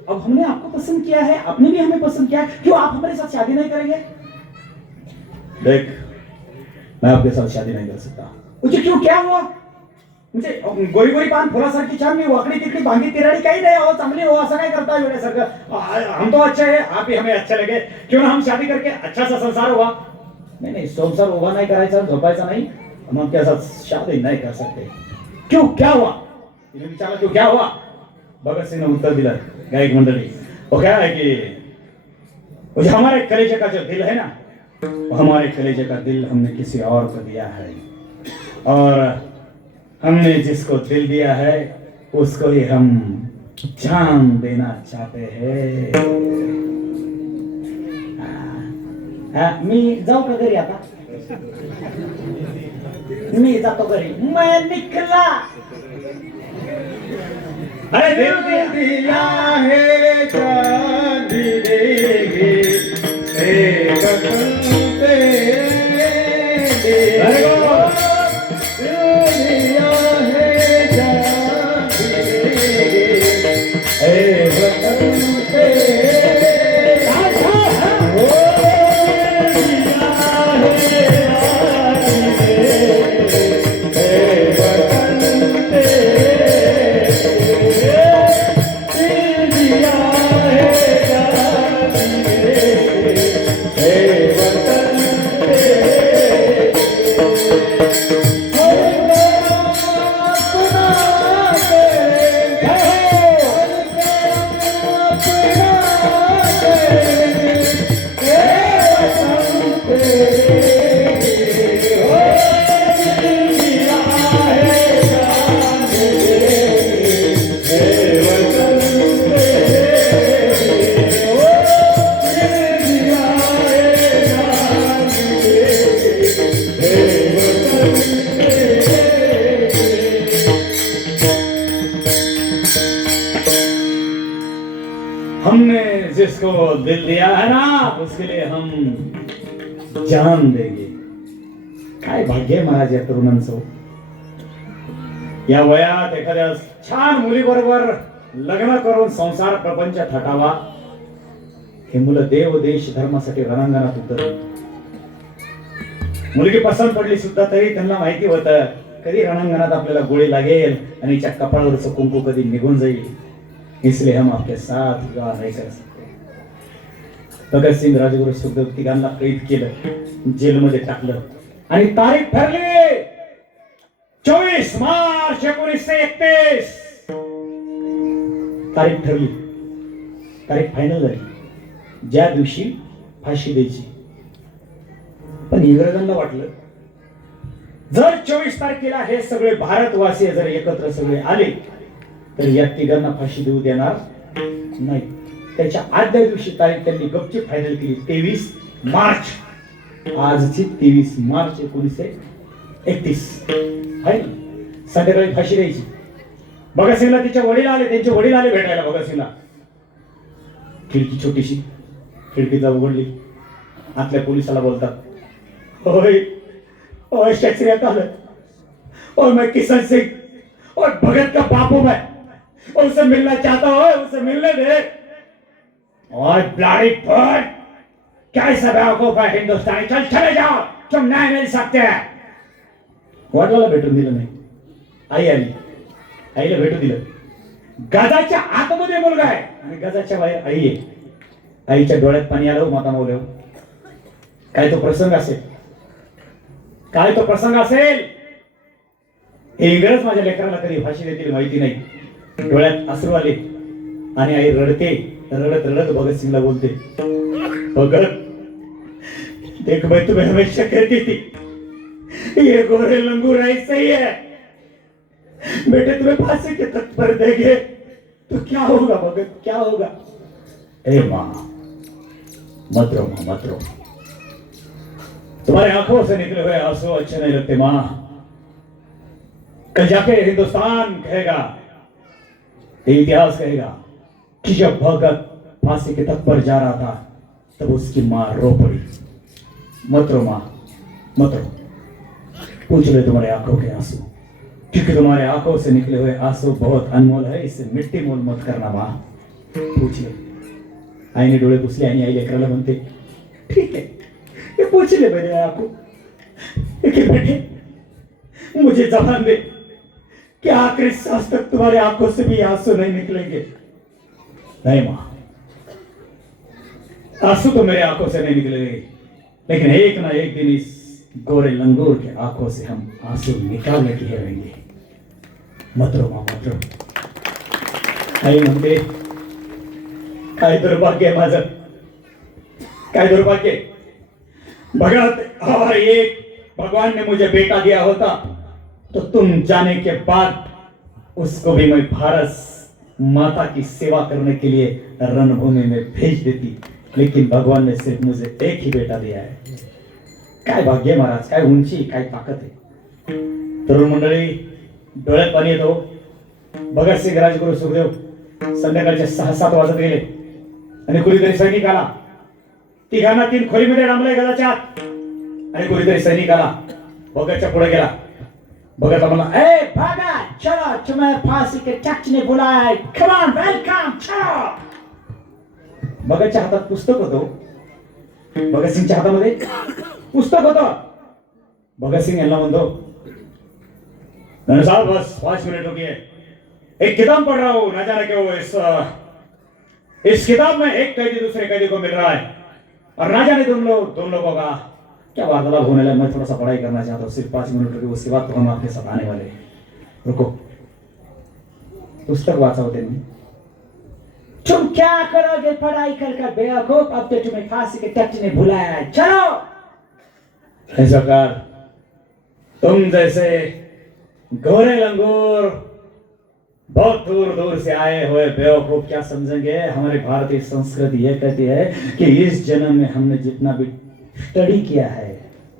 अब हमने आपको पसंद किया है, आपने भी हमें पसंद किया, क्यों आप हमारे साथ शादी नहीं करेंगे? देख, मैं आपके साथ शादी नहीं कर सकता. मुझे क्यों, क्या हुआ? म्हणजे गोरी गोरी पान फुलासारखी छान, मी वाकडी तिकडी बांगी तिराडी काही नाही हो, चांगली हो, असं काय करता वेळेसारखं? हम तो अच्छे हैं, आप ही हमें अच्छे लगे, क्यों ना हम शादी करके अच्छा सा संसार हुआ. नहीं, संसार उभा नाही करायचा, झोपायचा नाही, हम आपके साथ शादी नहीं कर सकते. क्यों, क्या हुआ? तिने विचारलं, क्यों क्या हुआ? भगत सिंह ने उत्तर दिला, गायक मंडली, वो क्या है कि मुझे हमारे कलेजे का जो दिल है ना, हमारे कलेजे का दिल हमने किसी और को दिया है, और हमने जिसको दिल दिया है उसको ही हम जान देना चाहते हैं. मी जाऊ का घरी आता? मी जातो घरी. मैं निकला. अरे दिल दिया है जान भी देगी, एक वतन तेरे. अरे गो. हमने जिसको दिल दिया है ना उसके लिए हम जान देंगे. काय भाग्य आहे महाराज या तरुणांचं. या वयात एखाद्या छान मुलीबरोबर लग्न करून संसार प्रपंच थाटावा. हे मुलं देव देश धर्मासाठी रणांगणात उतरले. मुलगी पसंत पडली सुद्धा तरी त्यांना माहिती होतं कधी रणांगणात आपल्याला गोळी लागेल आणि हिच्या कपाळावरचं कुंकू कधी निघून जाईल. इसलिए हम आपके साथ विवाह नहीं कर सकते. भगत सिंग, राजगुरु सुखदेव तिघांना कैद केलं, जेलमध्ये टाकलं आणि तारीख ठरली 24 मार्च 1931. तारीख ठरली, तारीख फायनल झाली, ज्या दिवशी फाशी द्यायची. पण इंग्रजांना वाटलं जर 24 तारखेला हे सगळे भारतवासी जर एकत्र सगळे आले तर या तिघांना फाशी देऊ देणार नाही. त्याच्या आदल्या दिवशी तारीख त्यांनी गपचीप फायनल केली 23 मार्च. आजची 23 मार्च 1931 फायनल. संध्याकाळी फाशी द्यायची. भगतसिंगला तिचे वडील आले, त्यांचे वडील आले भेटायला भगतसिंगला. खिडकी छोटीशी, खिडकीचा उघडली. आतल्या पोलिसाला बोलतात, होय और शख्सियत और मैं किशन सिंह और भगत का बाप हूं मैं, और उसे मिलना चाहता हूं, उसे मिलने दे। और ब्लडी बर्ड, कैसा बेवकूफ है हिंदुस्तानी, चल चले जाओ, तुम नहीं मिल सकते। वाटला भेटून दिलं नाही, आई आली, आईला भेटून दिलं. गजाच्या आतमध्ये मुलगा आहे आणि गजाच्या बाहेर आई आहे. आईच्या डोळ्यात पाणी आलं, माता मावलं. काय तो प्रसंग असेल, काय तो प्रसंग असेल. इंग्रज माझ्या लेकराला कधी फाशी देतील माहिती नाही. डोळ्यात अश्रू आले आणि आई रडते. रडत रडत भगतसिंगला बोलते, भगत देख मैं तुम्हें हमेशा कहती थी ये गोरे लंगूर ऐसे ही है, बेटे तुम्हें फांसी के तख्त पर देंगे तो क्या होगा भगत, क्या होगा. ए माँ मत रो माँ, मत रो. तुम्हारे आंखों से निकले हुए आंसू अच्छे नहीं लगते माँ. कल जाके हिंदुस्तान कहेगा, इतिहास कहेगा कि जब भगत फांसी के तख्त पर जा रहा था तब उसकी मां रो पड़ी. मत रो मां, मत रो. पूछ ले तुम्हारे आंखों के आंसू, क्योंकि तुम्हारे आंखों से निकले हुए आंसू बहुत अनमोल है, इससे मिट्टी मोल मत करना मां. पूछ ले. आईने डोळे पुसले आणि आई लेकराला म्हणते, ठीक है ये पूछ ले मेरे आपको, लेकिन बेटे मुझे जबान दे कि आखिरी सांस तक तुम्हारे आंखों से भी आंसू नहीं निकलेंगे. नहीं मां, आंसू तो मेरे आंखों से नहीं निकलेंगे, लेकिन एक ना एक दिन इस गोरे लंगूर के आंखों से हम आंसू निकालने की रहेंगे. मत रो मां, मत रो. आई म्हणते, काय दुर्भाग्य है माझं, काय दुर्भाग्य. भगत और एक भगवान ने मुझे बेटा दिया होता तो तुम जाने के बाद उसको भी मैं भारत माता की सेवा करने के लिए रणभूमि में भेज देती, लेकिन भगवान ने सिर्फ मुझे एक ही बेटा दिया है. काय भाग्य महाराज, काय उंची, काय ताकद आहे. तरुण मंडळी, डोळ्यात पाणी येतो. भगतसिंग, राजगुरू, सुखदेव संध्याकाळचे 6-7 वाजत गेले आणि कुणीतरी सैनिक आला. तिघांना 3 खोलीमध्ये डांबले गजाच्या आत. आणि कुणीतरी सैनिक आला, भगतच्या पुढे गेला. भगत म्हणला, ए भगत चलो, तुम्हें फांसी के तख्त ने बुलाया है, कम ऑन वेलकम, चलो. भगतच्या हातात पुस्तक होतं. भगतसिंगच्या हातामध्ये पुस्तक होतं. भगतसिंग यांना म्हणतो, साहब बस 5 मिनट रुकिए, एक किताब पढ़ रहा हूं, ना जाने क्यों इस किताब में एक कैदी दूसरे कैदी को मिल रहा है और ना जाने तुम लोगों का क्या वार्तालाप होने लगा. मैं थोड़ा सा पढ़ाई करना चाहता हूँ, सिर्फ 5 मिनट रुकिए, उसके बाद तो हम आपके साथ आने वाले. रुको. पुस्तक वाचा होते नहीं. तुम क्या करोगे पढ़ाई कर बेवकूफ, अब तो तुम्हें फांसी के तख्त ने बुलाया है, चलो. सरकार, तुम जैसे गोरे लंगूर बहुत दूर दूर से आए हुए बेवकूफ क्या समझेंगे. हमारी भारतीय संस्कृति यह कहती है कि इस जन्म में हमने जितना भी स्टडी किया है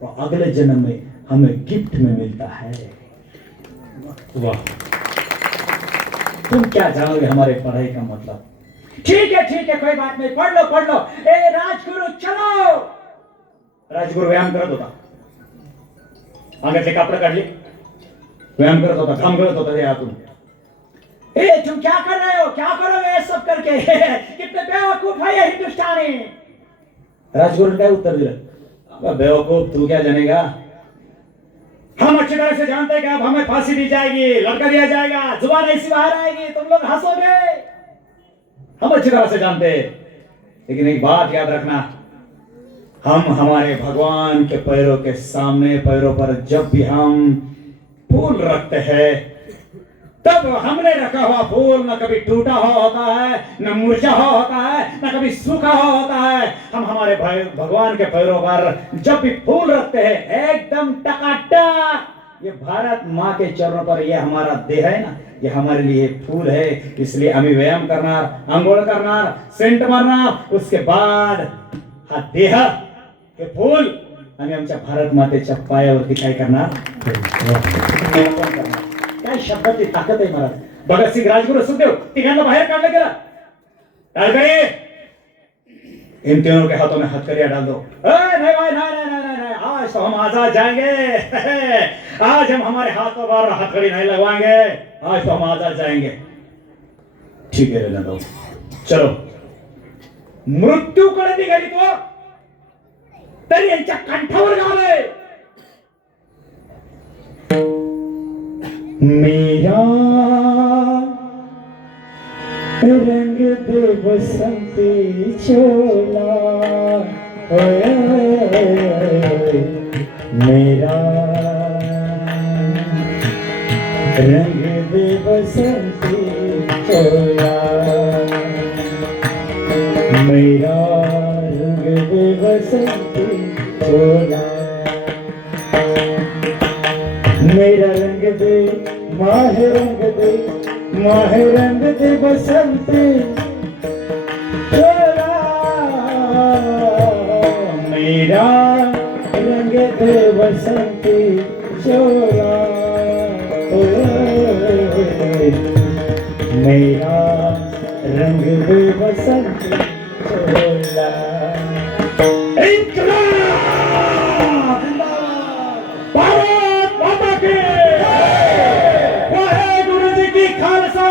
वो अगले जन्म में हमें गिफ्ट में मिलता है. वाह, तुम क्या जानोगे हमारे पढ़ाई का मतलब. ठीक है कोई बात नहीं, पढ़ लो. ए राजगुरु चलो. राजगुरु व्यायाम करत होता. अंगातले कापड काढले, व्यायाम करत होता, काम करत होता. हे आतून, ए तुम क्या कर रहे हो, क्या करोगे ये सब करके, कितने बेवकूफ है ये हिंदुस्तानी. राजगुरु ने क्या उत्तर दिया, बेवकूफ तू क्या जानेगा, हम अच्छी तरह से जानते हैं कि अब हमें फांसी दी जाएगी, लड़का दिया जाएगा, जुबान ऐसी बाहर आएगी, तुम लोग हंसोगे. हम अच्छी तरह से जानते हैं, लेकिन एक बात याद रखना, हम हमारे भगवान के पैरों के सामने, पैरों पर जब भी हम फूल रखते हैं, तब हमने रखा हुआ फूल न कभी टूटा हुआ होता है, न मुरझा हुआ होता है, न कभी सूखा हुआ होता है. हम हमारे भगवान के पैरों पर जब भी फूल रखते हैं, एकदम टकाटक. ये भारत माँ के चरणों पर ये हमारा देह है ना, ये हमारे लिए फूल है. इसलिए आम्ही व्यायाम करणार, आंघोळ करणार, सेंट मारणार, उसके बाद हा देह हे फूल आम्ही आमच्या भारत मातेच्या पायावरती काय करणार, काय शब्दाची ताकद आहे महाराज. भगतसिंग, राजगुरू, सुखदेव तिघांना बाहेर काढलं गेलं. इन तीनों के हाथों में हथकड़ियां डाल दो. नहीं भाई, नहीं, आज आज तो हम आजाद जाएंगे आज हम हमारे हाथों पर हथकड़ी नहीं लगवाएंगे आज तो हम आजाद जाएंगे ठीक आहे रे चलो मृत्यूकडे निघाली तो तरी यांच्या कंठावर गावलंय मेरा रंग दे बसंती चोला मेरा रंग दे बसंती चोला मेरा रंग दे बसंती चोला मेरा रंग दे माहे रंग दे बसंती चोला मेरा रंग दे बसंती चोला मेरा रंग दे बसंती चोला भारत माता की वाहेगुरु जी की खालसा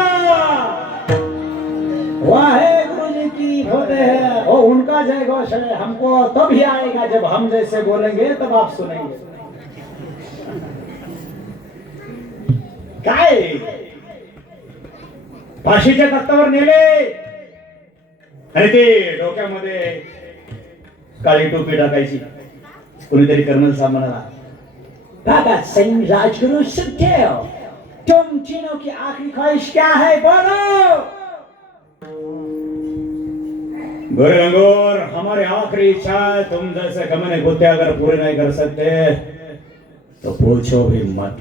वाहेगुरु जी की फतेह ओ उनका जय घोष है हमको तभी आएगा जब हम जैसे बोलेंगे तब आप सुनेंगे काय फाशीच्या तख्तावर नेले आणि ते डोक्यामध्ये काळी टोपी टाकायची कोणीतरी कर्नल साहब म्हणाला भगत सिंह राजगुरु सुखदेव तुम तीनों की आखिरी ख्वाहिश क्या है बोलो गोरे लंगोर हमारी आखिरी इच्छा है तुम जैसे कमने कुत्ते अगर पूरे नहीं कर सकते तो पूछो भी मत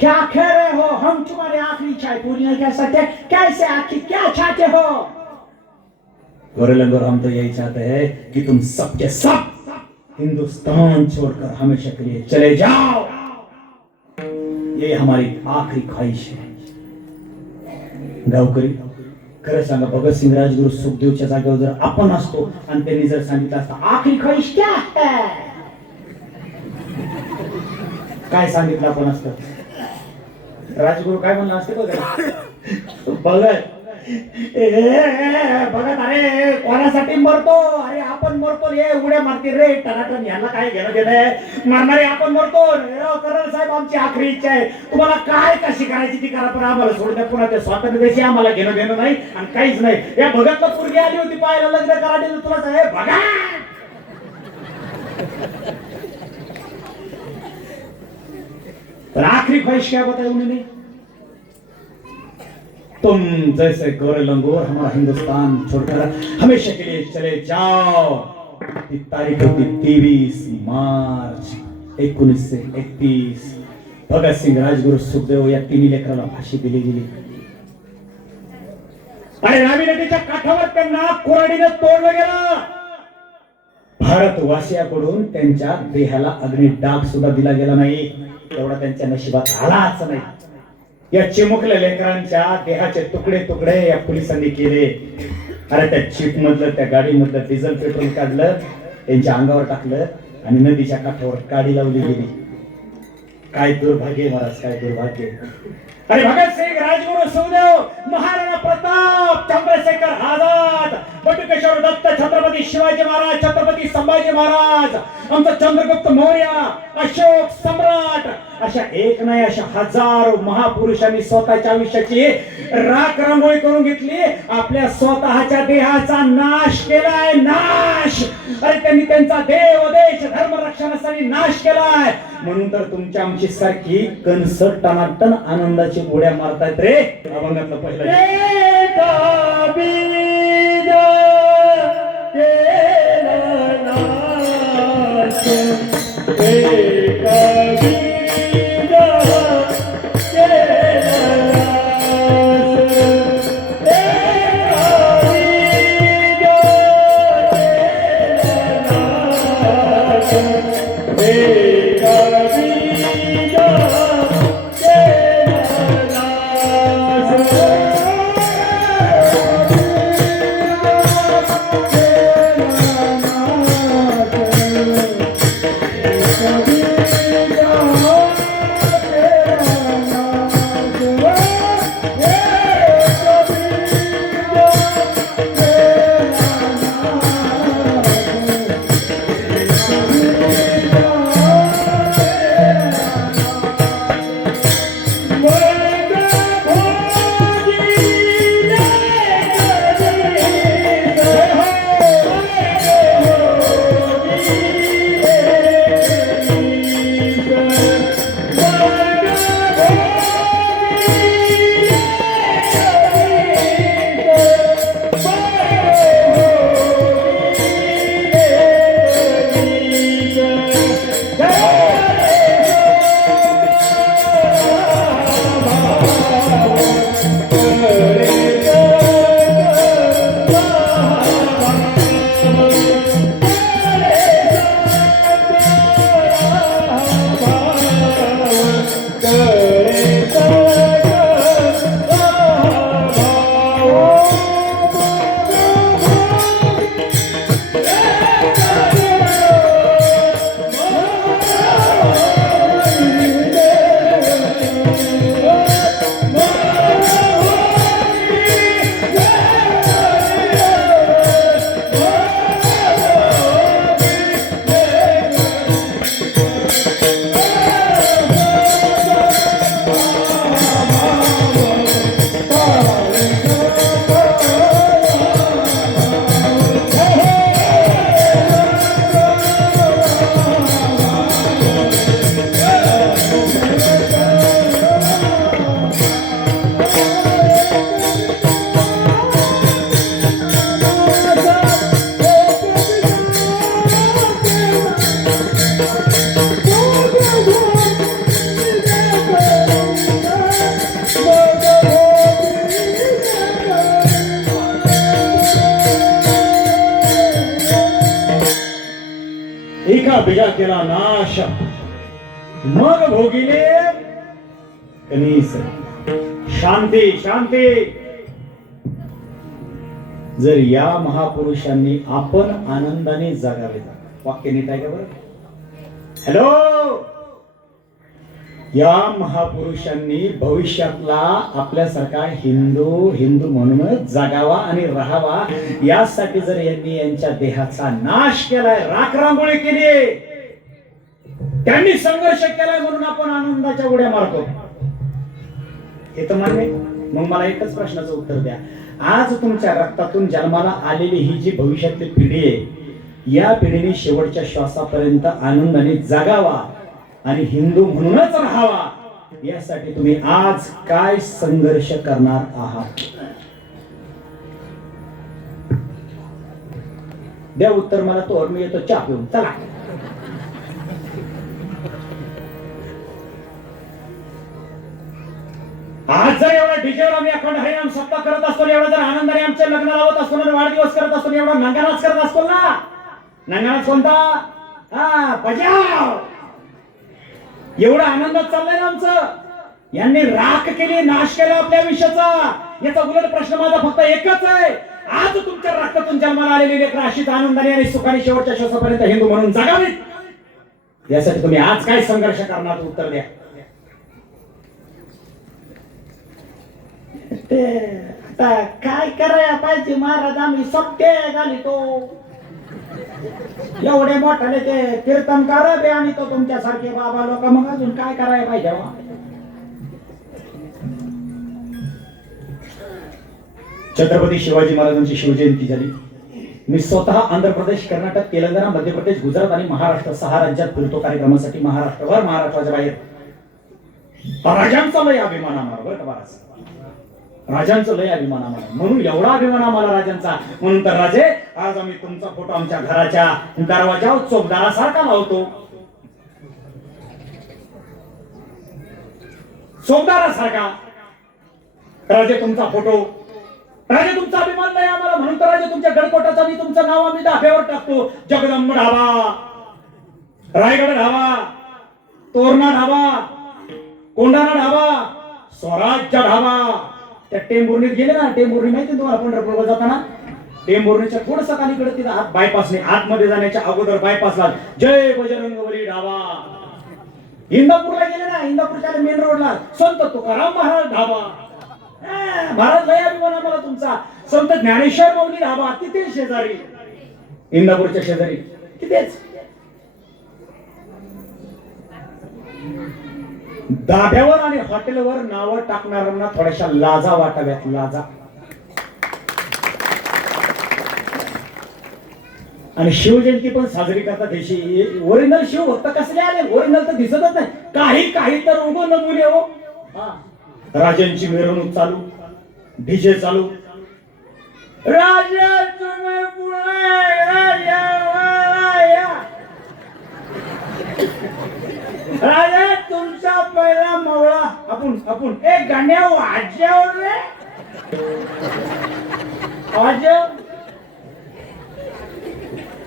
क्या कह रहे हो हम तुम्हारी आखिरी इच्छा पूरी नहीं कर सकते कैसे आखिर क्या चाहते हो गोरे लंगोर हम तो यही चाहते हैं कि तुम सबके सब हिंदुस्तान छोड़कर हमेशा के लिए चले जाओ ये हमारी आखिरी ख्वाहिश है गावकरी खरं सांगा भगतसिंग राजगुरु सुखदेवच्या जागेवर जर आपण असतो आणि त्यांनी जर सांगितलं असतं आखिरी ख्वाहिश क्या है काय सांगितलं आपण असतं राजगुरु काय म्हणलं असते बघत बघत अरे कोणासाठी मरतो अरे आपण मरतो हे उड्या मारतील रे टनाटन यांना काय घेणं देणं मारणारे आपण मरतो कर्नल साहेब आमची आखरी इच्छा आहे तुम्हाला काय कशी करायची ती करा पण आम्हाला सोडून द्या पुन्हा ते स्वातंत्र्य देशी आम्हाला घेणं देणं नाही आणि काहीच नाही या भगतला पोरगी आली होती पाहायला लग्न करा दिलं तुला साहेब बघा तर आखिरी ख्वाहिश क्या बताई उन्होंने तुम जैसे गोरे लंगोर हमारा हिंदुस्तान छोड़कर हमेशा के लिए चले जाओ तारीख होती 23 मार्च 1931 भगत सिंग राजगुरु सुखदेव या तिन्ही लेकराला फाशी दिली गेली आणि रावी नदीच्या काठावर त्यांना कुऱ्हाडीने तोडलं गेलं भारतवासियाकडून त्यांच्या देहाला अग्निडाग सुद्धा दिला गेला नाही एवढा त्यांच्या नशिबात आलाच नाही या चिमुकल्या लेकरांच्या देहाचे तुकडे तुकडे या पोलिसांनी केले अरे त्या जीप मधलं त्या गाडी मधलं डिझेल पेट्रोल काढलं त्यांच्या अंगावर टाकलं आणि नदीच्या काठावर काडी लावली गेली काय दुर्भाग्य महाराज काय दुर्भाग्य अरे भगत सिंग राजगुरु सुखदेव महाराणा प्रताप चंद्रशेखर आझाद बटुकेश्वर दत्त छत्रपती शिवाजी महाराज छत्रपती संभाजी महाराज आमचा चंद्रगुप्त मौर्य अशोक सम्राट अशा एक नाही अशा हजारो महापुरुषांनी स्वतःच्या आयुष्याची राख रांगोळी करून घेतली आपल्या स्वतःच्या देहाचा नाश केलाय नाश अरे त्यांनी त्यांचा देव देश धर्म रक्षणासाठी नाश केलाय म्हणून तर तुमच्या आमची सारखी कणस टनाटन आनंदाची उड्या मारतायत रे अभंगातलं पहिलं बीजा केला नाश, मग भोगिले कणीस. शांती शांती. जर या महापुरुषांनी आपण आनंदाने जगावे, वाक्य नीट आहे का बरं? हॅलो, या महापुरुषांनी भविष्यातला आपल्यासारखा हिंदू हिंदू म्हणूनच जगावा आणि राहावा, यासाठी जर यांनी यांच्या देहाचा नाश केलाय, राखरांगोळी केली, त्यांनी संघर्ष केलाय, म्हणून आपण आनंदाच्या उड्या मारतो. हे तर मान्य. मग मला एकच प्रश्नाचं उत्तर द्या. आज तुमच्या रक्तातून जन्माला आलेली ही जी भविष्यातली पिढी आहे, या पिढीने शेवटच्या श्वासापर्यंत आनंदाने जगावा आणि हिंदू म्हणूनच राहावा, यासाठी तुम्ही आज काय संघर्ष करणार आहात? द्या उत्तर मला. तो मी येतो चहा पिऊन. चला. आज जर एवढा डीजेवर आम्ही अखंड हरिनाम सप्ताह करत असतो, एवढा जर आनंदाने आमच्या लग्न लावत असतो ना, वाढदिवस करत असतो, एवढा नंगानाच करत असतो ना. नंगानाच कोणता? हा, बजाव. एवढा आनंदात चाललाय ना आमचं. यांनी राख केली, नाश केला आपल्या आयुष्याचा. याचा उलट प्रश्न माझा फक्त एकच आहे. आज तुमच्या रक्तातून जन्माला आलेली लेकरं अशीच आनंदाने आणि सुखाने शेवटच्या श्वासापर्यंत हिंदू म्हणून जगावीत, यासाठी तुम्ही आज काय संघर्ष करणार? उत्तर द्या. ते आता काय करायला पाहिजे महाराज, आम्ही सप्ते घालितो. एवढे मोठाले ते कीर्तनकार बे आणि तो तुमच्यासारखे बाबा लोक, मग अजून काय करायला पाहिजे? छत्रपती शिवाजी महाराजांची शिवजयंती झाली. मी स्वतः आंध्र प्रदेश, कर्नाटक, तेलंगणा, मध्य प्रदेश, गुजरात आणि महाराष्ट्र 6 राज्यात फिरतो कार्यक्रमासाठी. महाराष्ट्रभर, महाराष्ट्राच्या बाहेर. राजांचा लय अभिमान आम्हाला, बरं का महाराज, राजांचं लय अभिमान आम्हाला. म्हणून एवढा अभिमान आम्हाला राजांचा, म्हणून तर राजे आज आम्ही तुमचा फोटो आमच्या घराच्या दरवाजावर चोपदारासारखा लावतो. चोपदारासारखा राजे तुमचा फोटो. राजे तुमचा अभिमान नाही आम्हाला, म्हणून तर राजे तुमच्या गडकोटाचा मी तुमचं नाव आम्ही धाब्यावर टाकतो. जगदंब ढाबा, रायगड ढाबा, तोरणा ढाबा, कोंढाणा ढाबा, स्वराज्य ढाबा. त्या टेंभुर्णीत गेले ना, टेंभुर्णी माहिती तुम्हाला पंढरपूरला जाताना, टेंभुर्णीच्या थोडस खालीकडे तिथं आत बायपासने, आतमध्ये जाण्याच्या अगोदर बायपासला जय बजरंगबली ढाबा. इंदापूरला गेले ना, इंदापूरच्या मेन रोडला संत तुकाराम महाराज ढाबा. महाराज लय अभिमान आम्हाला तुमचा. संत ज्ञानेश्वर माऊली ढाबा तिथे शेजारी, इंदापूरच्या शेजारी तिथेच. धाब्यावर आणि हॉटेलवर नावं टाकणाऱ्यांना थोड्याशा लाजा वाटाव्यात, लाजा. आणि शिवजयंती पण साजरी करतात देशी. ओरिजिनल शिव भक्त कसले आले? ओरिजिनल तर दिसतच नाही, काही काही तर उगो नमुने हो. राजांची मिरवणूक चालू, डीजे चालू. राजा तुम्ही पुणे, राजा राजा तुमचा पहिला मवळा. आपण एक गाण्या वाजव रे, वाजव.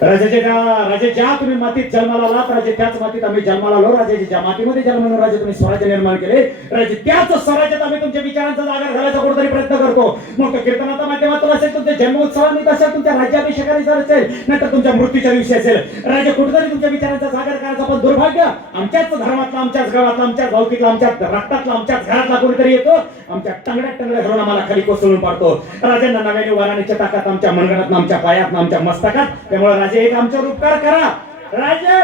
राजे ज्या तुम्ही मातीत जन्माला आलात, राजे त्याच मातीत आम्ही जन्माला आलो. राजे ज्या मातीमध्ये जन्म घेऊन राजे तुम्ही स्वराज्य निर्माण केले, राजे त्याच स्वराज्यात आम्ही तुमच्या विचारांचा जागा घालायचा कुठेतरी प्रयत्न करतो. मग तो कीर्तनाच्या माध्यमातून असेल, तुमच्या जन्मोत्सवानिमित्त असेल, तुमच्या राज्याभिषेकाने असेल, नाहीतर तुमच्या मृत्यूच्या दिवशी असेल, राजे कुठेतरी तुमच्या विचारांचा जागर करायचा. पण दुर्भाग्य आमच्याच धर्मातला, आमच्याच गावातला, आमच्याच भावकीतला, आमच्याच रक्तातला, आमच्याच घरातला कोणीतरी येतो, आमच्या टंगड्या घालून आम्हाला खाली कोसळून पाडतो. राजांना नव्याने वाराणीच्या ताकात, आमच्या मनगटात, आमच्या पायात, आमच्या मस्तकात. त्यामुळे राजे एक आमच्यावर उपकार करा. राजा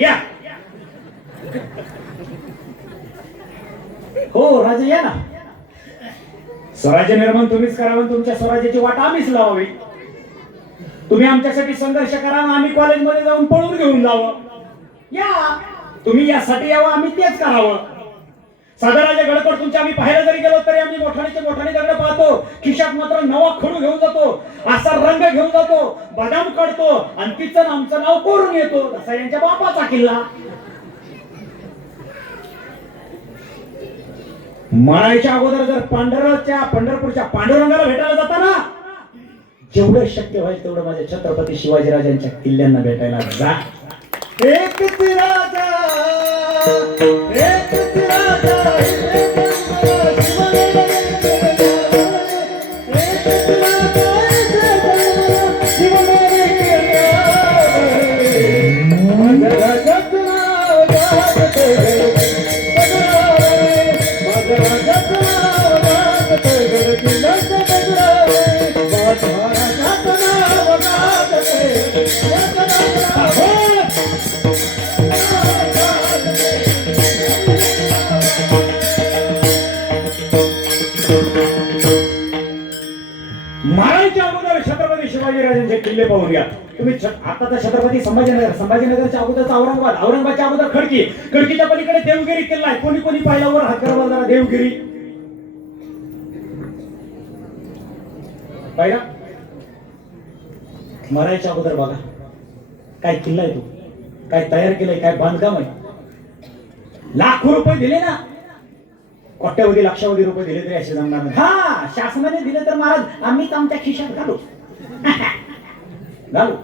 या, हो राजे या ना. स्वराज्य निर्माण तुम्हीच करावं, तुमच्या स्वराज्याची वाट आम्हीच लावावी. तुम्ही आमच्यासाठी संघर्ष करा, आम्ही कॉलेजमध्ये जाऊन पळून घेऊन जावं. या तुम्ही यासाठी यावं, आम्ही तेच करावं. साधाराच्या गडकड तुमच्या आम्ही पाहायला जरी गेलो तरी आम्ही मोठाने दगड पाहतो. खिशात मात्र नवा खडू घेऊन जातो, असा रंग घेऊन जातो, बदाम काढतो आणि तिचं आमचं नाव कोरून येतो. असा यांच्या बापाचा किल्ला. मरायच्या अगोदर जर पंढरपूरच्या पांडुरंगाला भेटायला जाताना जेवढं शक्य होईल तेवढं माझ्या छत्रपती शिवाजीराजांच्या किल्ल्यांना भेटायला जा. एकच राजा एकच राजा मारायच्या अगोदर छत्रपती शिवाजीराजांचे किल्ले पाहून घ्या तुम्ही. आता तर छत्रपती संभाजीनगरच्या अगोदरचा औरंगाबादच्या अगोदर खडकीच्या पलीकडे देवगिरी किल्ला आहे. कोणी कोणी पाहिला वर हात करा जरा. देवगिरी पाहिला. मारायच्या अगोदर बघा काय किल्ला आहे तो, काय तयार केलंय, काय बांधकाम आहे. लाखो रुपये दिले ना, कोट्यावधी लक्षावधी रुपये दिले तरी असे जमणार नाही. हा शासनाने दिले तर महाराज आम्हीच आमच्या खिशात घालू घालू,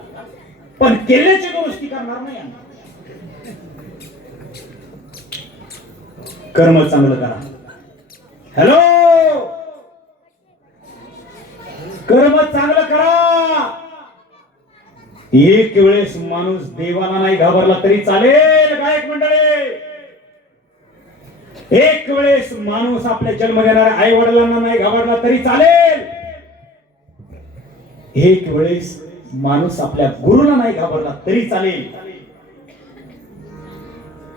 पण किल्ल्याची दुरुस्ती करणार नाही आम्ही. कर्म चांगलं करा. हॅलो, कर्म चांगलं करा. एक वेळेस माणूस देवाला नाही घाबरला तरी चालेल. गायक मंडळी, एक वेळेस माणूस आपल्या जन्म देणाऱ्या आई वडिलांना नाही घाबरला तरी चालेल. एक वेळेस माणूस आपल्या गुरुला नाही घाबरला तरी चालेल.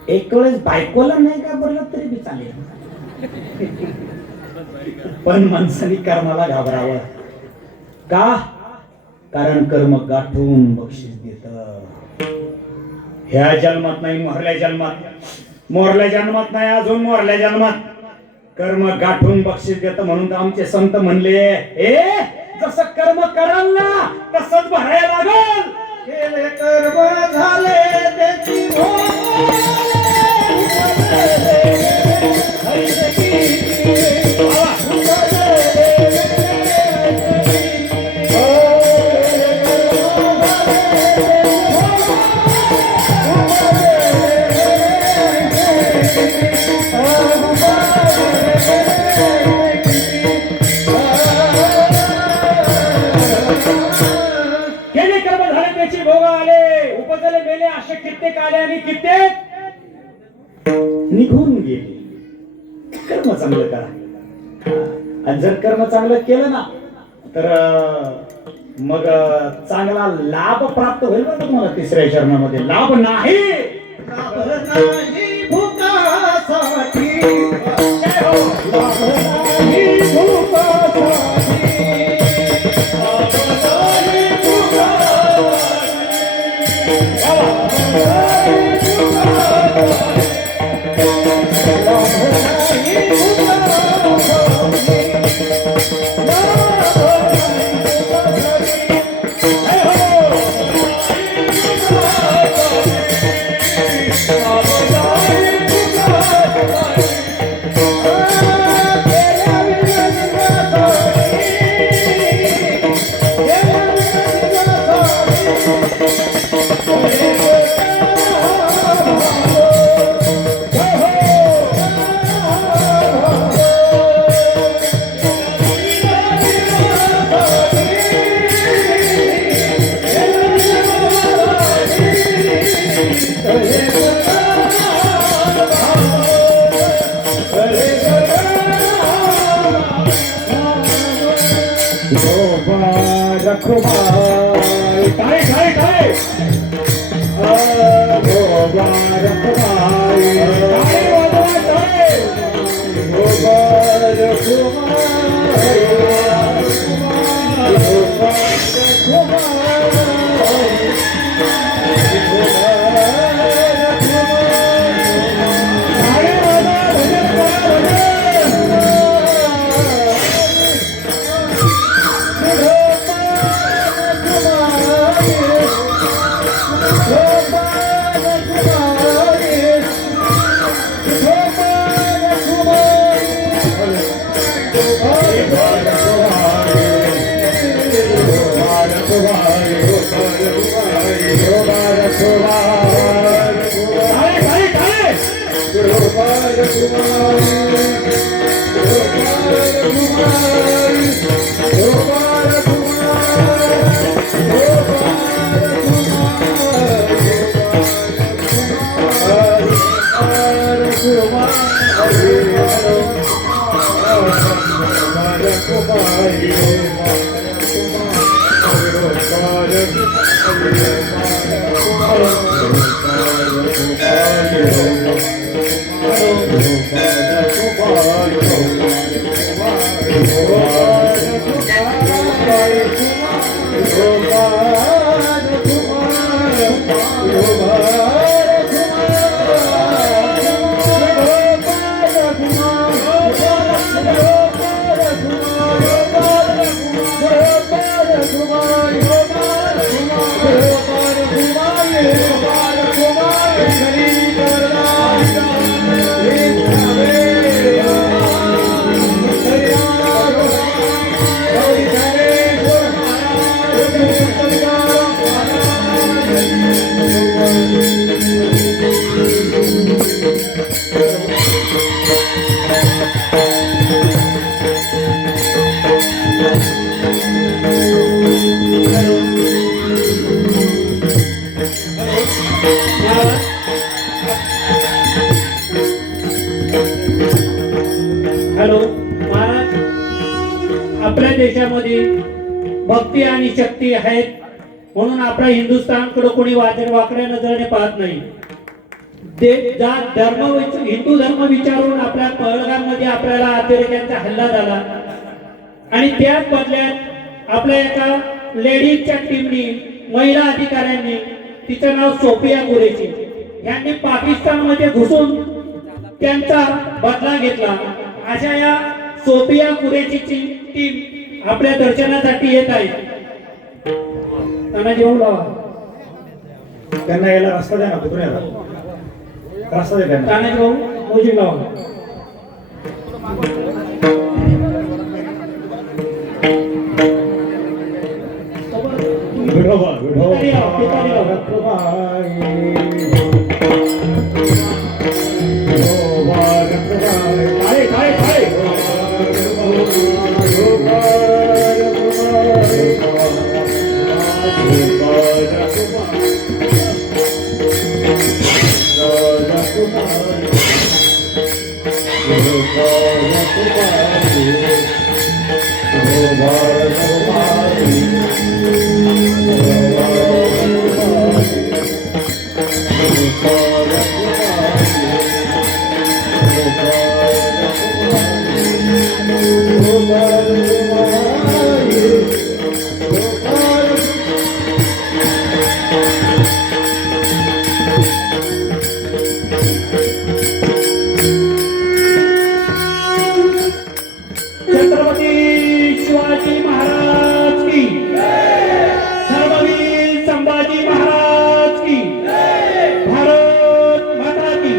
एक वेळेस बायकोला नाही घाबरला तरी बी चालेल. पण माणसाने कर्माला घाबरावं का? कारण कर्म गाठून बक्षीस देत. ह्या जन्मात नाही, मोरल्या जन्मात नाही, अजून मोरल्या जन्मात कर्म गाठून बक्षीस देत. म्हणून तर आमचे संत म्हणले, जसं कर्म कराल ना तसंच भरायला लागल. केले कर्म झाले त्याची कित्येक आले आणि कित्येक निघून गेले. कर्म चांगलं करा. आणि जर कर्म चांगलं केलं ना तर मग चांगला लाभ प्राप्त होईल. बरं तुम्हाला तिसऱ्या चरणामध्ये लाभ नाही भूतासाठी लाभ नाही भूतासाठी. हॅलो महाराज, आपल्या देशामध्ये भक्ती आणि शक्ती आहेत म्हणून आपल्या हिंदुस्थानकडे कोणी वाकड्या नजरेने पाहत नाही. हिंदू धर्म विचारून आपल्या पहलगाममध्ये आपल्याला अतिरेक्यांचा हल्ला झाला आणि त्याच बदल्यात आपल्या एका लेडीजच्या टीमनी, महिला अधिकाऱ्यांनी, तिचं नाव सोफिया कुरेशी, यांनी पाकिस्तानमध्ये घुसून त्यांचा बदला घेतला. अशा या सोफिया कुरेशीची टीम आपल्या दर्शनासाठी येत आहे. त्यांना जेवण लावा. त्यांना यायला रस्ता द्या ना, कुठून यायला रस्ता द्या त्यांना. त्यांना जेवण मोजी लावा. विठोबा पितारी लावा, पितारी लावा. काय काय काय छत्रपती शिवाजी महाराज की, धर्मवीर संभाजी महाराज की, भारत माता की.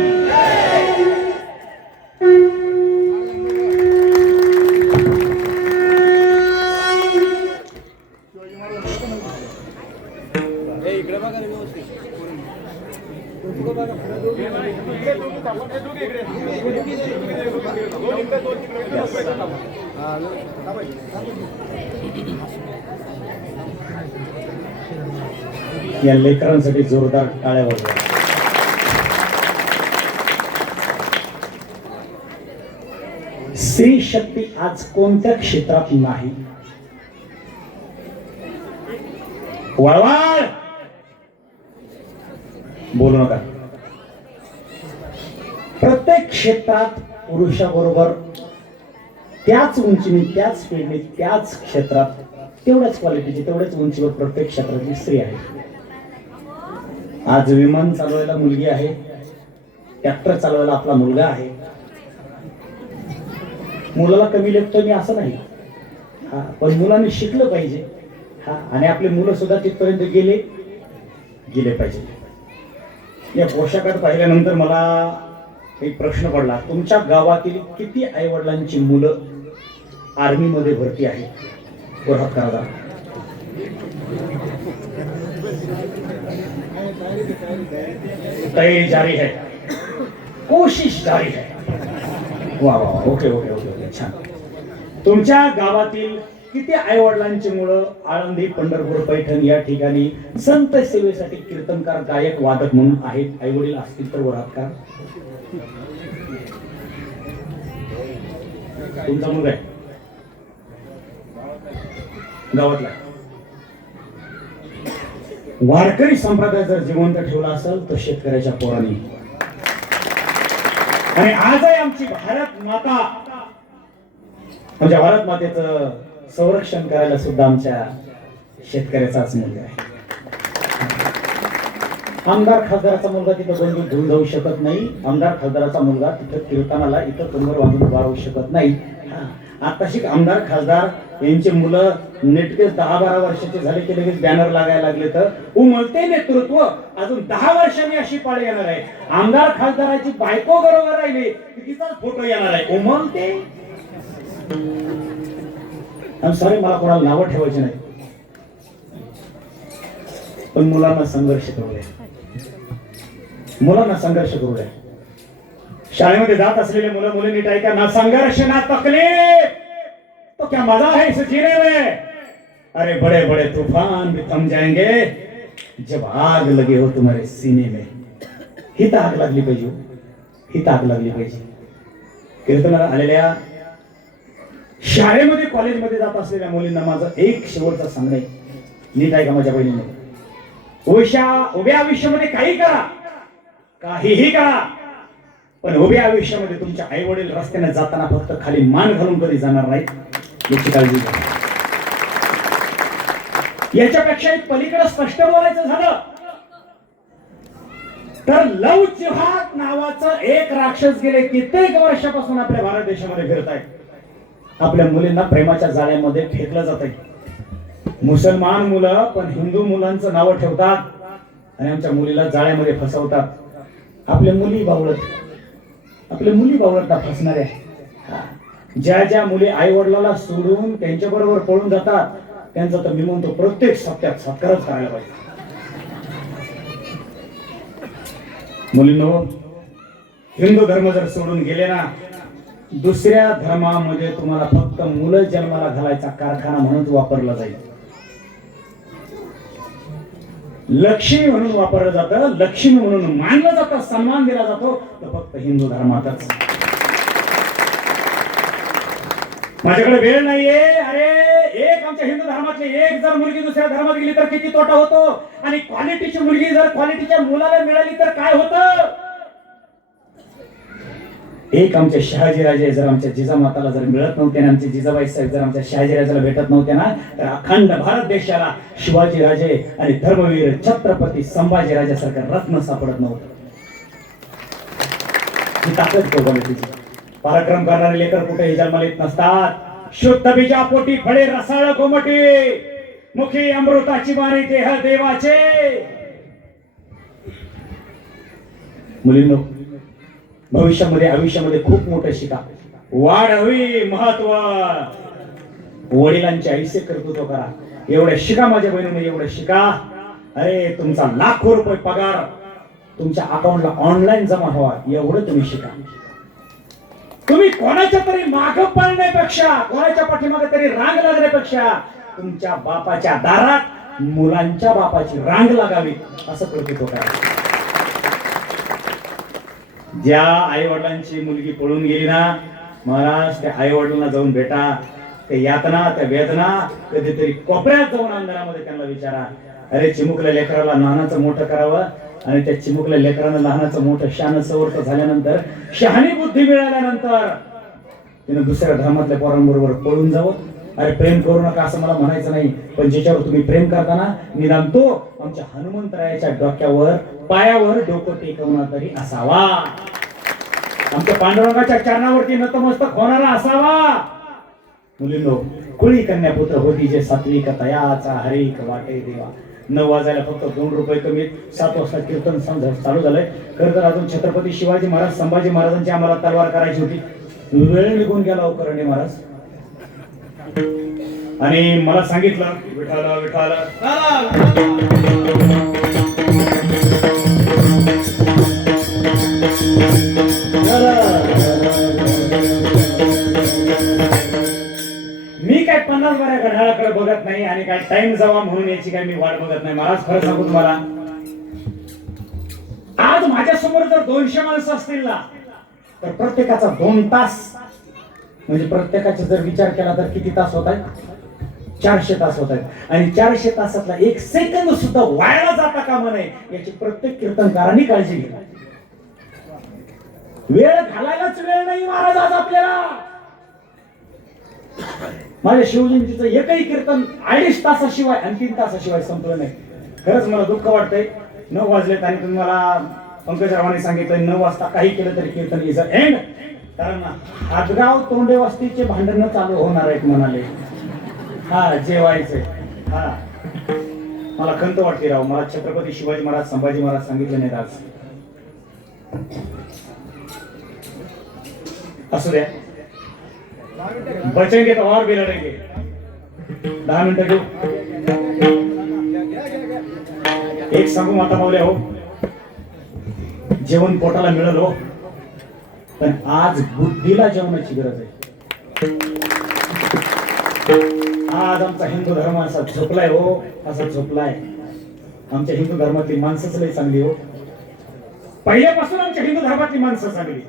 या लेकरांसाठी जोरदार टाळ्या वाजवा. स्त्री शक्ती आज कोणत्या क्षेत्रात नाही. वळवाळ बोलू नका. प्रत्येक क्षेत्रात पुरुषाबरोबर त्याच उंचीने, त्याच स्पीडने, त्याच क्षेत्रात तेवढ्याच क्वालिटीची, तेवढ्याच उंचीवर प्रत्येक क्षेत्रातली स्त्री आहे. आज विमान चालवायला मुलगी आहे, ट्रॅक्टर चालवायला आपला मुलगा आहे. मुलाला कमी लेखतो मी असं नाही, हा, पण मुलांनी शिकलं पाहिजे. हा, आणि आपले मुलं सुद्धा तिथपर्यंत गेले पाहिजे. या पोशाखात पाहिल्यानंतर मला एक प्रश्न पडला. तुमच्या गावातील किती आई वडिलांची मुलं आर्मी मध्ये भरती आहे? वर हात करा. तयारी जारी है. कोशिश जारी है. वा वा वा. ओके ओके ओके ओके छान. तुमच्या गावातील किती आई वडिलांची मुलं आळंदी, पंढरपूर, पैठण या ठिकाणी संत सेवेसाठी कीर्तनकार, गायक, वादक म्हणून आहेत? आई वडील असतील तर वर हात का. तुमचा मुलगा आहे गावातला. वारकरी संप्रदाय जर जिवंत ठेवला असेल तर शेतकऱ्याच्या पोरांनी. आणि आजही आमची भारत माता, म्हणजे भारत मातेचं संरक्षण करायला सुद्धा आमच्या शेतकऱ्याचाच मुलगा आहे. आमदार खासदाराचा मुलगा तिथं बंदूक घेऊन जाऊ शकत नाही. आमदार खासदाराचा मुलगा तिथं कीर्तनाला इथं कंबर बांधून उभा राहू शकत नाही. आताशी आमदार खासदार यांची मुलं नेटकेच 10-12 वर्षाचे झाले की लगेच बॅनर लागायला लागले तर उमलते नेतृत्व अजून 10 वर्षांनी अशी पाळी येणार आहे. आमदार खासदाराची बायको बरोबर राहिली की तिचाच फोटो येणार आहे. उमलते. सॉरी, मला कोणाला नावं ठेवायची नाही, पण मुलांना संघर्ष करू द्या. मुलांना संघर्ष करू द्या. शाळेमध्ये जात असलेले मुलं मुली नीट ऐका. ना संघर्ष ना तकलीफ तो क्या मजा है इस जीने में. अरे बड़े बड़े तूफान भी थम जाएंगे जब आग लगे हो तुम्हारे सीने में. ही तर आग लागली पाहिजे, ही तर आग लागली पाहिजे. कीर्तनाला आलेल्या शाळेमध्ये, कॉलेजमध्ये जात असलेल्या मुलींना माझं एक शेवटचं सांगणं आहे. नीट ऐका माझ्या बहिणीने. उभ्या आयुष्यामध्ये काही करा, काहीही करा, पण उभ्या आयुष्यामध्ये तुमच्या आई वडील रस्त्याने जाताना फक्त खाली मान घालून कधी जाणार नाहीत, याची काळजी घ्या. याच्यापेक्षा पलीकडे स्पष्ट बोलायचं झालं तर लव जिहाद नावाचं एक राक्षस गेले कित्येक वर्षापासून आपल्या भारत देशामध्ये फिरत आहे. आपल्या मुलींना प्रेमाच्या जाळ्यामध्ये फेकलं जात आहे. मुसलमान मुलं पण हिंदू मुलांचं नाव ठेवतात आणि आमच्या मुलीला जाळ्यामध्ये फसवतात. आपल्या मुली बावळटला फसणाऱ्या. ज्या ज्या मुली आई वडिलाला सोडून त्यांच्या बरोबर पळून जातात त्यांचा तर मी म्हणतो प्रत्येक सप्त्यात सत्कारच करायला पाहिजे. मुलींनो, हिंदू धर्म जर सोडून गेले ना, दुसऱ्या धर्मामध्ये तुम्हाला फक्त मुलं जन्माला घालायचा कारखाना म्हणून वापरला जाईल. लक्ष्मी म्हणून वापरलं जातं, लक्ष्मी म्हणून मानलं जातं, सन्मान दिला जातो तर फक्त हिंदू धर्मातच. माझ्याकडे वेळ नाहीये. अरे एक आमच्या हिंदू धर्मातली एक जर मुलगी दुसऱ्या धर्मात गेली तर किती तोटा होतो, आणि क्वालिटीची मुलगी जर क्वालिटीच्या मुलाला मिळाली तर काय होतं. एक आमचे शहाजीराजे जर आमच्या जिजामाताला जर मिळत नव्हते ना, आमचे जिजाबाई साहेब जर आमच्या शहाजीराजाला भेटत नव्हते ना, तर अखंड भारत देशाला शिवाजीराजे आणि धर्मवीर छत्रपती संभाजीराजासारखं रत्न सापडत नव्हतं. ही ताकद क्वालिटीची. पराक्रम करणारे लेकर कुठेही जन्माला येत नसतात. शुद्ध बीजापोटी फळे रसाळ कोमटी, मुखी अमृताची वाणी देह देवाचे. मुलींनो, भविष्यामध्ये आयुष्यामध्ये खूप मोठं शिका. वाढ हवी, महत्व. वडिलांचे आयुष्य कर्तृत्व करा. एवढं शिका माझ्या बहिणीने, एवढं शिका. अरे तुमचा लाखो रुपये पगार तुमच्या अकाउंटला ऑनलाईन जमा व्हावा, एवढं तुम्ही शिका. तुम्ही कोणाच्या तरी माग पळण्यापेक्षा, कोणाच्या पाठीमागे तरी रांग लागण्यापेक्षा तुमच्या बापाच्या दारात मुलांच्या बापाची रांग लागावी असं कर्तृत्व करा. ज्या आई वडिलांची मुलगी पळून गेली ना, महाराज त्या आई वडिलांना जाऊन भेटा. ते यातना, त्या वेदना कधीतरी कोपऱ्यात जाऊन अंधारामध्ये त्यांना विचारा. अरे चिमुकल्या लेकराला लहानाचं मोठं करावं, आणि त्या चिमुकल्या लेकरानं लहानाचं मोठं शान सवर्त झाल्यानंतर, शहाणी बुद्धी मिळाल्यानंतर तिने दुसऱ्या धर्मातल्या पोरांबरोबर पळून जावं. अरे प्रेम करू नका असं मला म्हणायचं नाही, पण ज्याच्यावर तुम्ही प्रेम करताना निदान तो आमच्या हनुमंतरायाच्या डोक्यावर, पायावर डोकं टेकवणार तरी असावा. आमच्या पांडुरंगाच्या चरणावरती नतमस्तक होणारा असावा. मुलींनो, कुळी कन्यापुत्र होती जे सात्विक तयाचा हरिक वाटे देवा. 9 वाजायला फक्त 2 रुपये कमी. 7 वाजता कीर्तन चालू झालंय. खरं तर अजून छत्रपती शिवाजी महाराज, संभाजी महाराजांची आम्हाला तलवार करायची होती. वेळ निघून गेला हो करणे महाराज. आणि मला सांगितलं विठाला विठाला चला. आणि काय टाइम जावा म्हणून याची काय मी वाट बघत नाही. महाराज खरं सांगू तुम्हाला, आज माझ्या समोर जर 200 माणसं असतील ना, तर प्रत्येकाचा 2 तास, म्हणजे प्रत्येकाचा जर विचार केला तर किती तास होत आहेत? 400 तास होत आहेत. आणि 400 तासातला 1 सेकंद सुद्धा वायाला जाता कामा नये याची प्रत्येक कीर्तनकारांनी काळजी घ्या. वेळ घालायलाच वेळ नाही महाराज आज आपल्याला. माझ्या शिवजयंतीचं एकही कीर्तन 2.5 तासाशिवाय आणि 3 तासाशिवाय संपलं नाही. खरंच मला दुःख वाटतंय. 9 वाजलेत आणि तुम्ही मला पंकजरावांनी सांगितलं 9 वाजता काही केलं तरी कीर्तन इज एंड. कारण आदगाव तोंडे वस्तीचे भांडण चालू होणार आहेत म्हणाले. हा जेवायचे. हा मला खंत वाटते राव. मला छत्रपती शिवाजी महाराज संभाजी महाराज सांगितले नाहीत आज. असू द्या, बचेंगे तो और भी लढेंगे. 10 मिनिटं घेऊ. एक सांगू माता माऊल्या हो, जेवण पोटाला मिळेल हो, पण आज बुद्धीला जेवणाची गरज आहे. आज आमचा हिंदू धर्म असा झोपलाय हो, असा झोपलाय. आमच्या हिंदू धर्मातली माणसंच लई चांगली हो. पहिल्यापासून आमच्या हिंदू धर्मातली माणसं चांगली.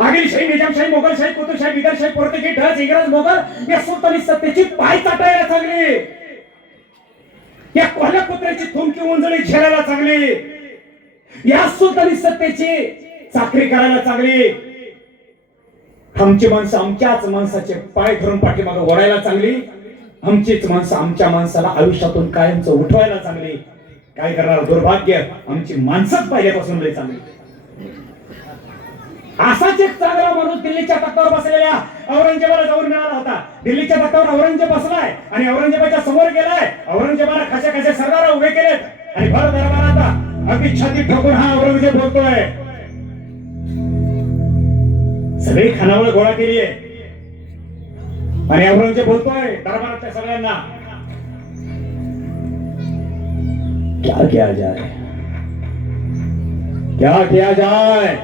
आदिलशाही, निजामशाही, मोगलशाही, कुतुबशाही, बिदरशाही, पोर्तुगीज, डच, इंग्रज, मोगल या सुलतानी सत्तेची पाय चाटायला चांगली. या कोल्हा कुत्र्याची थुंकी उंजळी झेलायला चांगली. या सुलतानी सत्तेची चाकरी करायला चांगली. आमची माणसं आमच्याच माणसाचे पाय धरून पाठीमागे ओढायला चांगली. आमचीच माणसं आमच्या माणसाला आयुष्यातून कायमचं उठवायला चांगली. काय करणार दुर्भाग्य, आमची माणसंच पहिल्यापासून लई चांगली. असाच एक चांगला माणूस दिल्लीच्या तख्तावर बसलेल्या औरंगजेबाला जाऊन मिळाला होता. दिल्लीच्या तख्तावर औरंगजेब बसलाय आणि औरंगजेबाच्या समोर गेलाय. औरंगजेबाला खशा खशा सरदार उभे केलेत आणि भर दरबारात अगदी छाती ठोकून हा औरंगजेब बोलतोय. सगळी खानावळ गोळा केली आहे आणि औरंगजेब बोलतोय दरबारातल्या सगळ्यांना, क्या किया जाए, क्या किया जाए.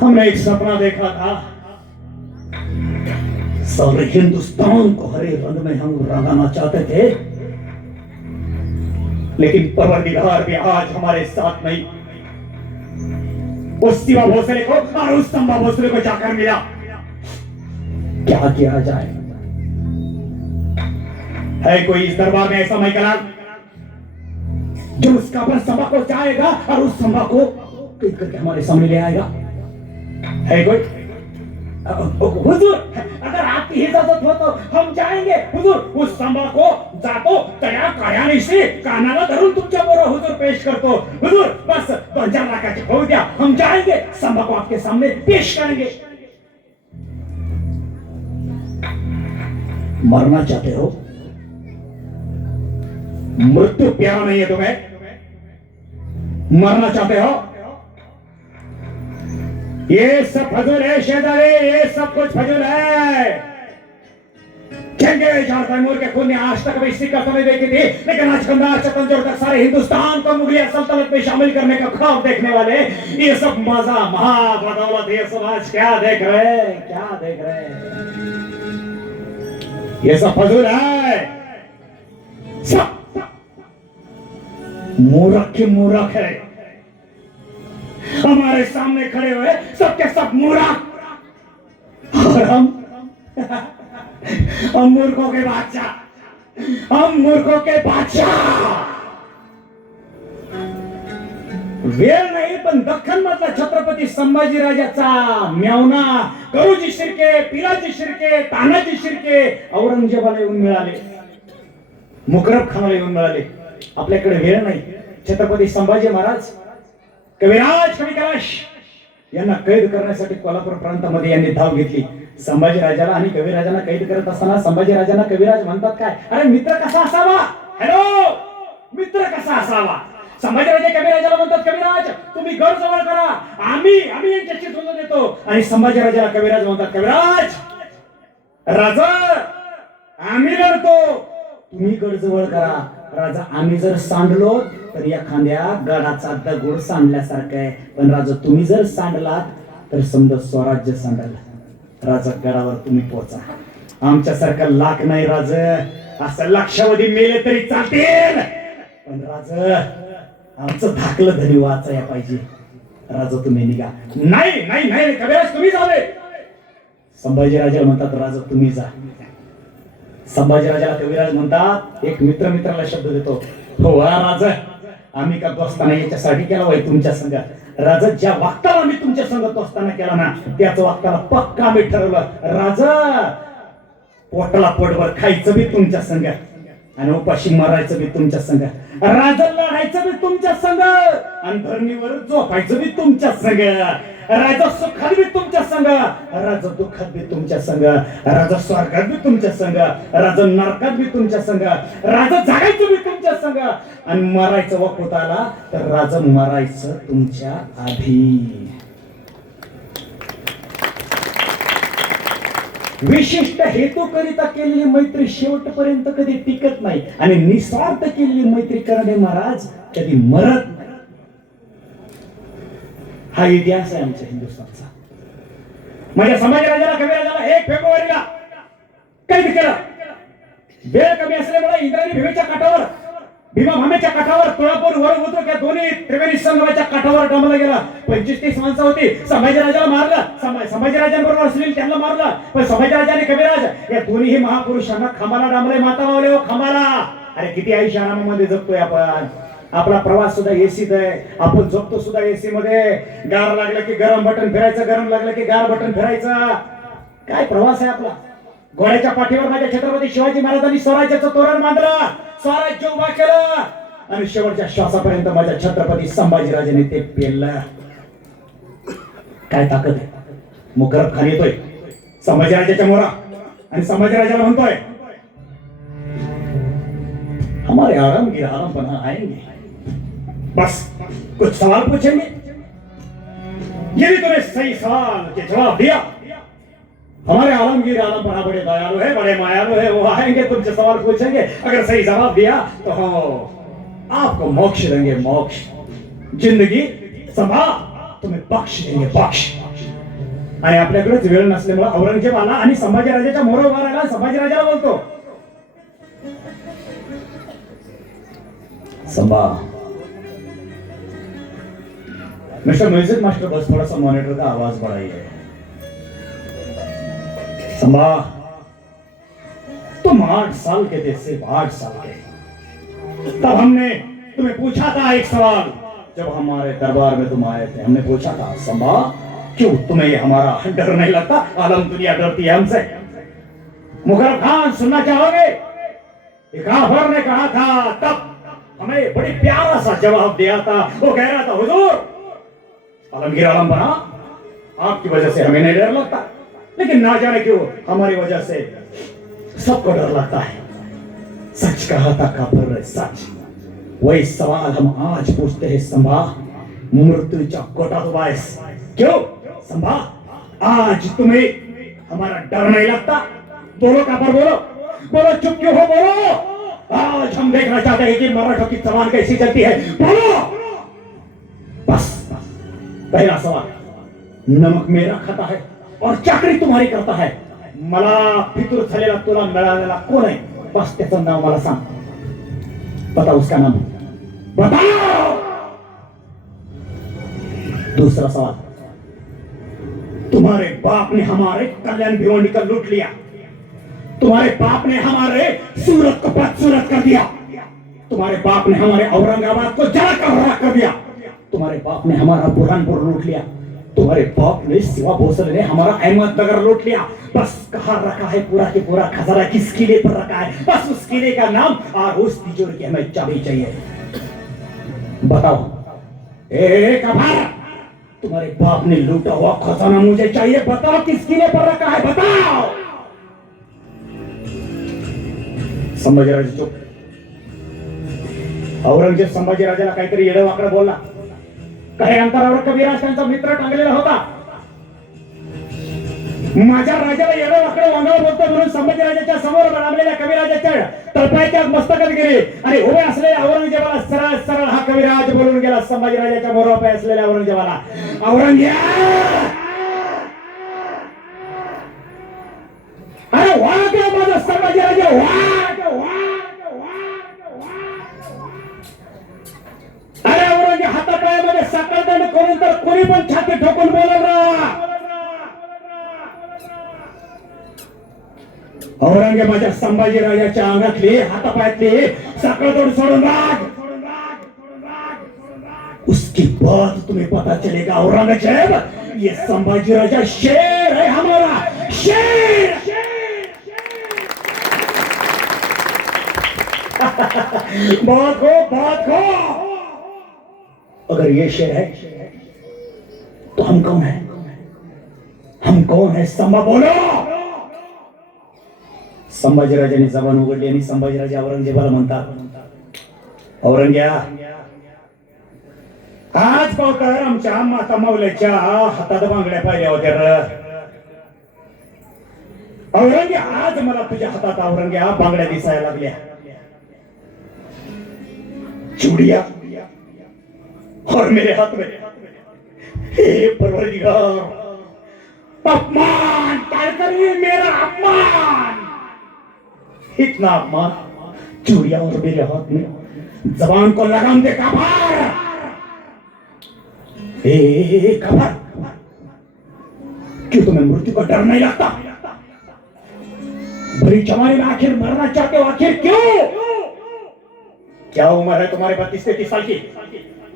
हमने एक सपना देखा था, सारे हिंदुस्तान को हरे रंग में हम रंगाना चाहते थे, लेकिन परवरदिगार भी आज हमारे साथ नहीं. उस शिवा भोसले को और उस संभा भोसले को जाकर मिला. क्या किया जाए. है कोई इस दरबार में ऐसा मैकलाल जो उसका पर संभा को चाहेगा और उस संभा को कैद करके हमारे सामने ले आएगा? है कोई? हुजूर, अगर आपकी इजाजत हो तो हम जाएंगे. हुजूर, उस संभा को जातो तया कायानिशी कानाला धरून तुमच्या मोर हुजूर पेश करतो. हुजूर, बस 2-4 लाखाची फौज द्या, हम जाएंगे, संभा को आपके सामने पेश करेंगे. मरना चाहते हो? मृत्यु प्यारा नहीं है तुम्हें? मरना चाहते हो? ये सब फजूल है शेजारे, ये सब कुछ फजूल है. झाड़ तैमूर के खून ने आज तक भी सिक्का समय देखी थी, लेकिन आज कंधार से तंजौर तक सारे हिंदुस्तान को मुगलिया सल्तनत में शामिल करने का ख्वाब देखने वाले ये सब मजा महाबदौलत ये सब आज क्या देख रहे हैं, क्या देख रहे हैं. ये सब फजूल है. सब मूर्ख के मूर्ख है. हमारे सामने खड़े हुए सबके सब मूर्ख और हम मूर्खों के बादशाह, हम मूर्खों के बादशाह. वेळ नाही पण दख्खन मधला छत्रपती संभाजी राजाचा मेवना करूजी शिर्के, पिलाजी शिर्के, तानाजी शिर्के औरंगजेबाला येऊन मिळाले, मुकरब खानाला येऊन मिळाले. आपल्याकडे वेळ नाही. छत्रपती संभाजी महाराज कविराज कवी कैलाश यांना कैद करण्यासाठी कोल्हापूर प्रांतामध्ये यांनी धाव घेतली. संभाजी राजाला आणि कविराजांना कैद करत असताना संभाजी राजांना कविराज म्हणतात काय, अरे मित्र कसा असावा. हॅलो, मित्र कसा असावा. संभाजी राजे कविराजाला म्हणतात, कविराज तुम्ही घर जवळ करा, आम्ही यांच्याशी झुंज देतो. आणि संभाजी राजाला कविराज म्हणतात, कविराज राजा आम्ही लढतो, तुम्ही गड जवळ करा. राजा आम्ही जर सांडलो तर या खांद्या गडाचा दगड सांडल्यासारखं आहे, पण राजा तुम्ही जर सांडलात तर समजा स्वराज्य सांडायला. राजा गडावर तुम्ही पोहोचा. आमच्यासारखं लाख नाही राज, असं लक्षावधी मेले तरी चालतील, पण राज आमचं धाकलं धनी वाचाया पाहिजे. राजा तुम्ही निघा. नाही नाही नाही कविराज तुम्ही जावे. संभाजीराजाला म्हणतात राजा तुम्ही जा. संभाजीराजाला कविराज म्हणतात, एक मित्र मित्राला शब्द देतो, हो वा राजा, आम्ही का दोस्ताना याच्यासाठी केला वय तुमच्या संघ. राजा ज्या वागताला मी तुमच्या संघ दोस्ताना केला ना, त्याच वागताला पक्का आम्ही ठरवलं. राजा पोटाला पोटभर खायचं बी तुमच्या संघ आणि उपाशी मरायचं बी तुमच्या संघ. राजा लढायचं बी तुमच्या संघ आणि धरणीवर झोपायचं बी तुमच्या संघ. राजा सुखात बी तुमच्या संघ, राजा दुःखात बी तुमच्या संघ, राजा स्वर्गात बी तुमच्या संघ, राजा नरकात बी तुमच्या संघ, राजा जागायचं बी तुमच्या संघ आणि मरायचं वखत आला तर राजा मरायचं तुमच्या आधी. विशिष्ट हेतू करिता केलेली मैत्री शेवटपर्यंत कधी टिकत नाही आणि निस्वार्थ केलेली मैत्री करणे महाराज कधी मरत नाही. हा इतिहास आहे आमच्या हिंदुस्थानचा. माझ्या संभाजीराजाला कविराजाला 1 फेब्रुवारीला कैद केलं. वेळ कमी असल्यामुळे इंद्रायणी भीमेच्या काठावर, भीमा भामेच्या काठावर, तुळापूर वर उतरक या दोन्ही त्रिवेणी संगमाच्या काठावर डांबला गेला. 25-30 माणसं होती. संभाजीराजाला मारलं, संभाजीराजांबरोबर असलेली त्यांना मारलं, पण संभाजीराजा आणि कविराज या दोन्ही महापुरुषांना खांबाला डांबले. माता मावले हो खांबाला. अरे किती आयुष्य आरामामध्ये जगतोय आपण. आपला प्रवास सुद्धा एसीत आहे, आपण झोपतो सुद्धा एसी मध्ये. गार लागलं की गरम बटन फिरायचं, गरम लागलं की गार बटन फिरायचं. काय प्रवास आहे आपला. घोड्याच्या पाठीवर माझ्या छत्रपती शिवाजी महाराजांनी स्वराज्याचं तोरण बांधलं, स्वराज्य उभा केलं आणि शेवटच्या श्वासापर्यंत माझ्या छत्रपती संभाजीराजांनी ते पेललं. काय ताकद आहे. मुखरब खाली येतोय संभाजीराजाच्या मोरा आणि संभाजीराजाला म्हणतोय, हमारे आरामगीर आरामपना आएंगे. बस कुछ सवाल पूछेंगे, यदि तुम्हें सही सवाल के जवाब दिया, हमारे आलमगीर आलमपना बड़े दयालु है, बड़े मायालु है, वो आएंगे तुमसे सवाल पूछेंगे. अगर सही जवाब दिया तो हम आपको मोक्ष देंगे, मोक्ष. जिंदगी सभा तुम्हें बख्श देंगे, बख्श. आणि आपल्याकडेच वेळ नसल्यामुळे औरंगजेब आला आणि संभाजीराजाच्या मोर उभा राहिला. संभाजीराजाला बोलतो, संभा मिस्टर म्यूजिक मास्टर बस थोड़ा सा मॉनिटर का आवाज बढ़ाइए. संभा तुम 8 साल के थे, सिर्फ 8 साल के. तब हमने तुम्हें पूछा था एक सवाल, जब हमारे दरबार में तुम आए थे. हमने पूछा था, संभा क्यों तुम्हें हमारा डर नहीं लगता? आलम दुनिया डरती है हमसे. मुगल खान सुनना चाहोगे? एक काफर ने कहा था, तब हमें बड़ी प्यारा सा जवाब दिया था. वो कह रहा था, हुजूर आलमगीर आलमपना आपकी वजह से हमें नहीं डर लगता, लेकिन ना जाने क्यों हमारी वजह से सबको डर लगता है. सच कहा था काफर, सच. वही सवाल हम आज पूछते हैं संभा, मृत्यूच्या कोटात उभायस. क्यों संभा, आज तुम्हें हमारा डर नहीं लगता? बोलो काफर, बोलो बोलो, चुप क्यों हो, बोलो. आज हम देखना चाहते हैं कि मराठों की जबान कैसी चलती है. बोलो. बस पहला सवाल, नमक मेरा खाता है और चाकरी तुम्हारी करता है. मला फितूर झालेला तुला मिळालेला कोण आहे? बस त्याचं नाव मला सांग. बता उसका नाम, बताओ. दूसरा सवाल, तुम्हारे बाप ने हमारे कल्याण भिवंडी का लूट लिया. तुम्हारे बाप ने हमारे सूरत को बदसूरत कर दिया. तुम्हारे बाप ने हमारे औरंगाबाद को जलाकर राख कर दिया. तुम्हारे बाप ने हमारा बुरहानपुर लूट लिया. तुम्हारे बाप ने सिवा भोसले ने हमारा अहमदनगर लूट लिया. बस कहाँ रखा है पूरा के पूरा खजाना, किस किले पर रखा है? बस उस किले का नाम और उस तिजोरी की हमें चाबी चाहिए. बताओ. एक अभार, तुम्हारे बाप ने लूटा हुआ खजाना मुझे चाहिए. बताओ किस किले पर रखा है, बताओ. संभाजीराज चुप. औरंगजेब संभाजीराजाला काहीतरी येडं वाकडं बोलला. काही अंतरावर कविराज त्यांचा मित्र टांगलेला होता. माझ्या राजाला येडं वाकडं वांगावर बोलतो म्हणून संभाजीराजाच्या समोर बनवलेल्या कविराजाच्या तळपायाच्या मस्तकात गेले आणि उभे असलेल्या औरंगजेबाला सरळ सरळ हा कविराज बोलून गेला. संभाजीराजाच्या मोरापाय असलेल्या औरंगजेबाला, औरंगजेब अरे वाघ माझा संभाजीराजे वाघ अरे औरंगी हातापायामध्ये साखळदंड करून तर कोणी पण छाती ठोकून बोलवला. औरंगजेबाच्या संभाजीराजाच्या अंगातली हातापायातली साखळदंड सोडून वाघ. उसकी बात तुम्हें पता चलेगा औरंगजेब, ये संभाजी राजा शेर है हमारा, शेर. बहुत हो. अगर ये शेर है तो हम कौन है? हम कौन है? संभा बोलो. संभाजीराजाने जबान उघडली आणि संभाजीराजा औरंगजेबाला म्हणतात, औरंग्या आज पावकर आमच्या माता माऊल्याच्या हातात बांगड्या पाहिल्या होत्या र. औरंग्या आज मला तुझ्या हातात औरंग्या बांगड्या दिसायला लागल्या. चूड़िया और मेरे हाथ में, हे परवरदिगार, अपमान टालकर ये मेरा अपमान, इतना अपमान. चूड़िया और मेरे हाथ में, जबान को लगाम दे काफर. खबर, क्यों तुम्हें मृत्यु का डर नहीं लगता? भरी जवानी में आखिर मरना चाहते हो, आखिर क्यों? क्या उम्र है तुम्हारे 32-33 साल की?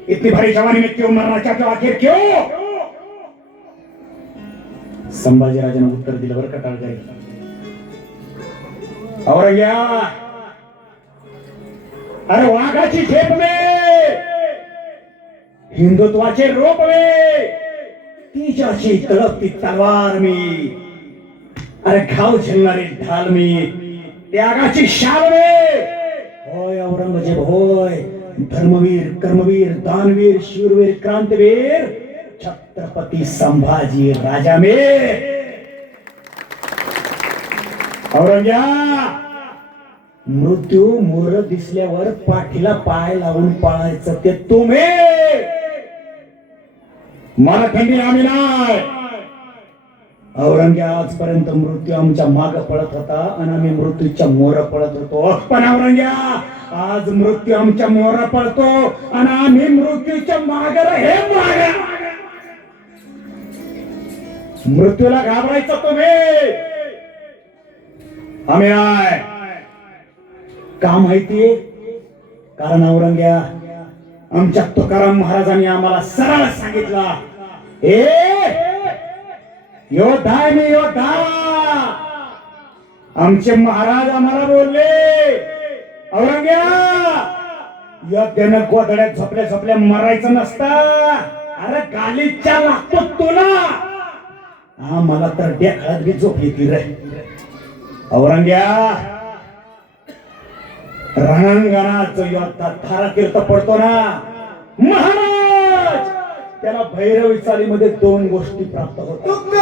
इतनी भरी जवानी में क्यों मरना चाहते हो, आखिर क्यों? संभाजीराजाने उत्तर दिलं बरं का टाळकरी. औरंग्या अरे वाघाची झेप में, हिंदुत्वाचे रोप में, तिच्याची तळपती तलवार मी, अरे घाव झेलणारी ढाल मी, त्यागाची शाल में. होय औरंगजेब होय, धर्मवीर, कर्मवीर, दानवीर, शूरवीर, क्रांतिवीर, छत्रपती संभाजी राजा में. औरंग्या मृत्यू मोर दिसल्यावर पाठीला पाय लावून पळायचं ते तुम्ही. मला खंडी आम्ही नाही. औरंग्या आजपर्यंत मृत्यू आमच्या माग पळत होता आणि आम्ही मृत्यूच्या मोर पळत होतो. पण औरंग्या आज मृत्यू आमच्या मोर पळतो आणि आम्ही मृत्यूच्या माग हे माग. मृत्यूला घाबरायचं तुम्ही, आम्ही आहे. का माहितीये? कारण औरंग्या आमच्या तुकाराम महाराजांनी आम्हाला सरळ सांगितला, योद्धा आहे मी, योद्धा. आमचे महाराज आम्हाला बोलले, औरंग्या योद्ध्यानं गोधड्यात झोपल्या झोपल्या मरायचं नसतं. अरे गालीच्या लागतो तुला. मला तर डेखाळात बी झोप येते रे. औरंग्या रणांगणात जो योद्धा थारातीर्थ पडतो ना महाराज, त्याला भैरवी चालीमध्ये 2 गोष्टी प्राप्त होतात.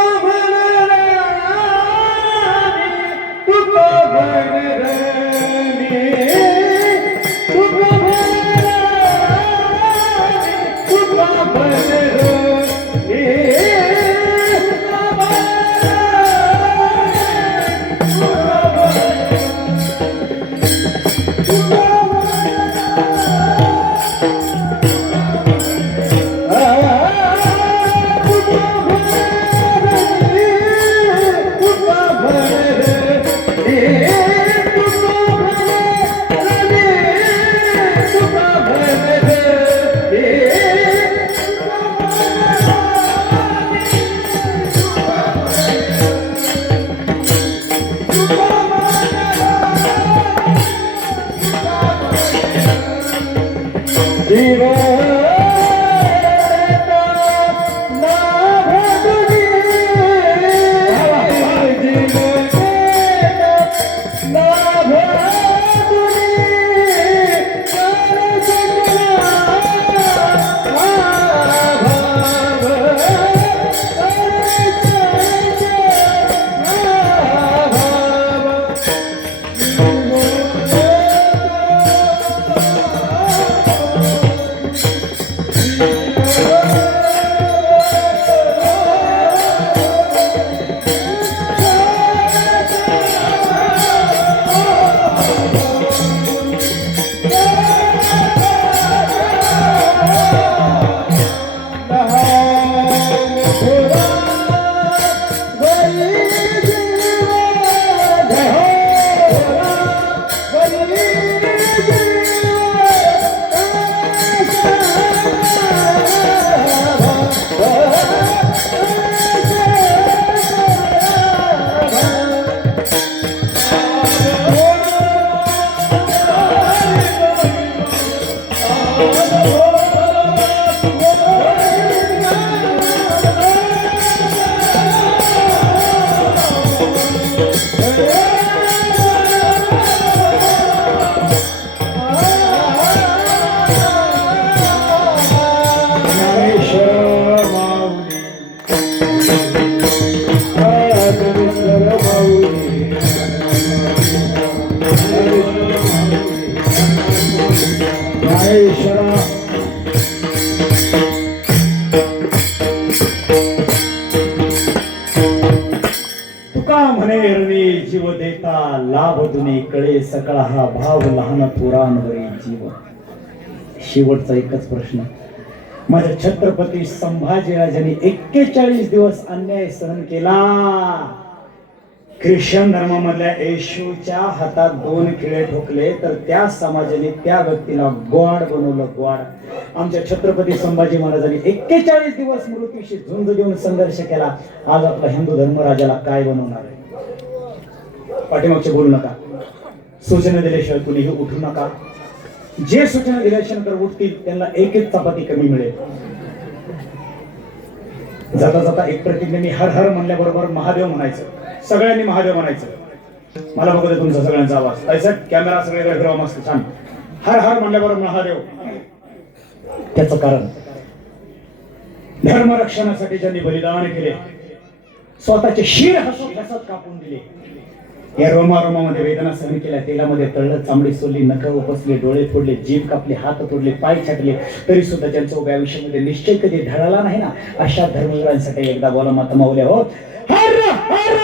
लाभ दुने कळे सकळा हा भाव लहान थोरांवरी जीव. शेवटचा एकच प्रश्न. माझ्या छत्रपती संभाजीराजांनी 41 दिवस अन्याय सहन केला. ख्रिश्चन धर्मामधल्या येशूच्या हातात 2 खिळे ठोकले तर त्या समाजाने त्या व्यक्तीला गॉड बनवलं. गॉड. आमच्या छत्रपती संभाजी महाराजांनी 41 दिवस मृत्यूशी झुंज देऊन संघर्ष केला. आज आपला हिंदू धर्मराजाला काय बनवणार आहे? पाठीमागचे बोलू नका. सूचना दिल्याशिवाय कुणीही उठू नका. जे सूचना दिल्याशिवाय उठतील त्यांना एक चपाती कमी मिळेल. जाता जाता एक प्रतिज्ञेने हर हर म्हणल्याबरोबर महादेव म्हणायचं. सगळ्यांनी महादेव म्हणायचं. मला बघू दे तुमचा सगळ्यांचा आवाज. ऐसा कॅमेरा सगळीकडे फिरवा मस्त छान. हर हर म्हणल्याबरोबर महादेव. त्याचं कारण धर्मरक्षणासाठी ज्यांनी बलिदान केले, स्वतःचे शिर हसत हसत कापून दिले, या रोमारोमामध्ये वेदना सहन केल्या, तेलामध्ये तळलं, चांबडी सोडली, नखं उपसली, डोळे फोडले, जीभ कापली, हात तोडले, पाय छाटले, तरी सुद्धा त्यांच्या उभ्या आयुष्यामध्ये निश्चय कधी ढळला नाही ना, अशा धर्मवीरांसाठी एकदा बोला माता माऊल्या हो. हर हर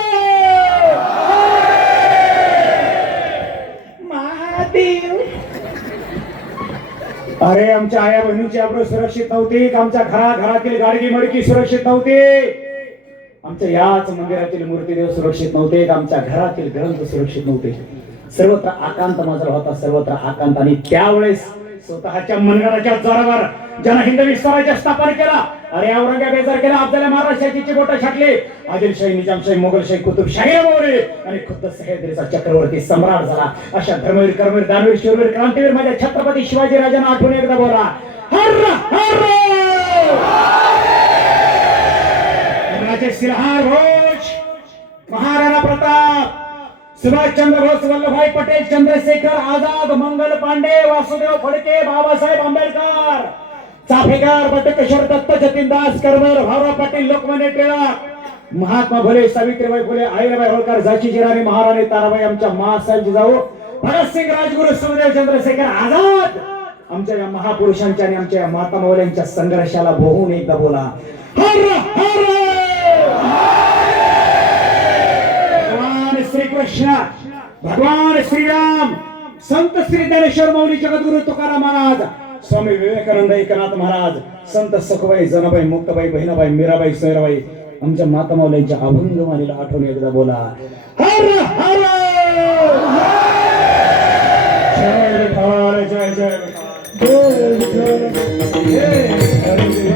महादेव. अरे आमच्या आया बहिणींची आबरू सुरक्षित नव्हती, आमच्या घरातील गाडगी मडकी सुरक्षित नव्हती, आमच्या याच मंदिरातील मूर्तीदेव सुरक्षित नव्हते, आमच्या घरातील ग्रंथ सुरक्षित नव्हते. सर्वत्र आकांत माजरा होता, सर्वत्र आकांत. आणि त्यावेळेस स्वतःच्या मनगडाच्या जोरावर ज्यानं हिंदवी स्वराज्य स्थापन केला, अरे औरंगजेब बेजार केला, अफजल महाराजाची बोट छाटली, आदिलशाही, निजामशाही, मोगलशाही, कुतुबशाही मोडली आणि खुद्द सह्याद्रीचा चक्रवर्ती सम्राट झाला. अशा धर्मवीर, कर्मवीर, दानवीर, शूरवीर, क्रांतीवीर माझ्या छत्रपती शिवाजी राजांना आठवण एकदा बोला. हर हर सिरहार भोज, महाराणा प्रताप, सुभाषचंद्र बोस, वल्लभभाई पटेल, चंद्रशेखर आझाद, मंगल पांडे, वासुदेव फडके, बाबासाहेब आंबेडकर, चाफेकर, बटुकेश्वर दत्त, जतीनदास करमर, भाऊराव पाटील, लोकमान्य टिळक, महात्मा फुले, सावित्रीबाई फुले, अहिल्याबाई होळकर, झाशीची राणी महाराणी ताराबाई, आमच्या मासाहेब जिजाऊ, भगतसिंग, राजगुरू, सुखदेव, चंद्रशेखर आझाद, आमच्या या महापुरुषांच्या आणि आमच्या माता मौल्यांच्या संघर्षाला बोहून एकदा बोला. हर हर भगवान श्री कृष्ण, भगवान श्रीराम, संत श्री ज्ञानेश्वर माऊली, जगद्गुरु तुकाराम महाराज, स्वामी विवेकानंद, एकनाथ महाराज, संत सखुबाई, जनाबाई, मुक्ताबाई, बहिणाबाई, मीराबाई, सैराबाई, आमच्या माता मौल्यांच्या अभंग वाणीला आठवण एकदा बोला. हर हर जय विठ्ठल, जय जय Hey!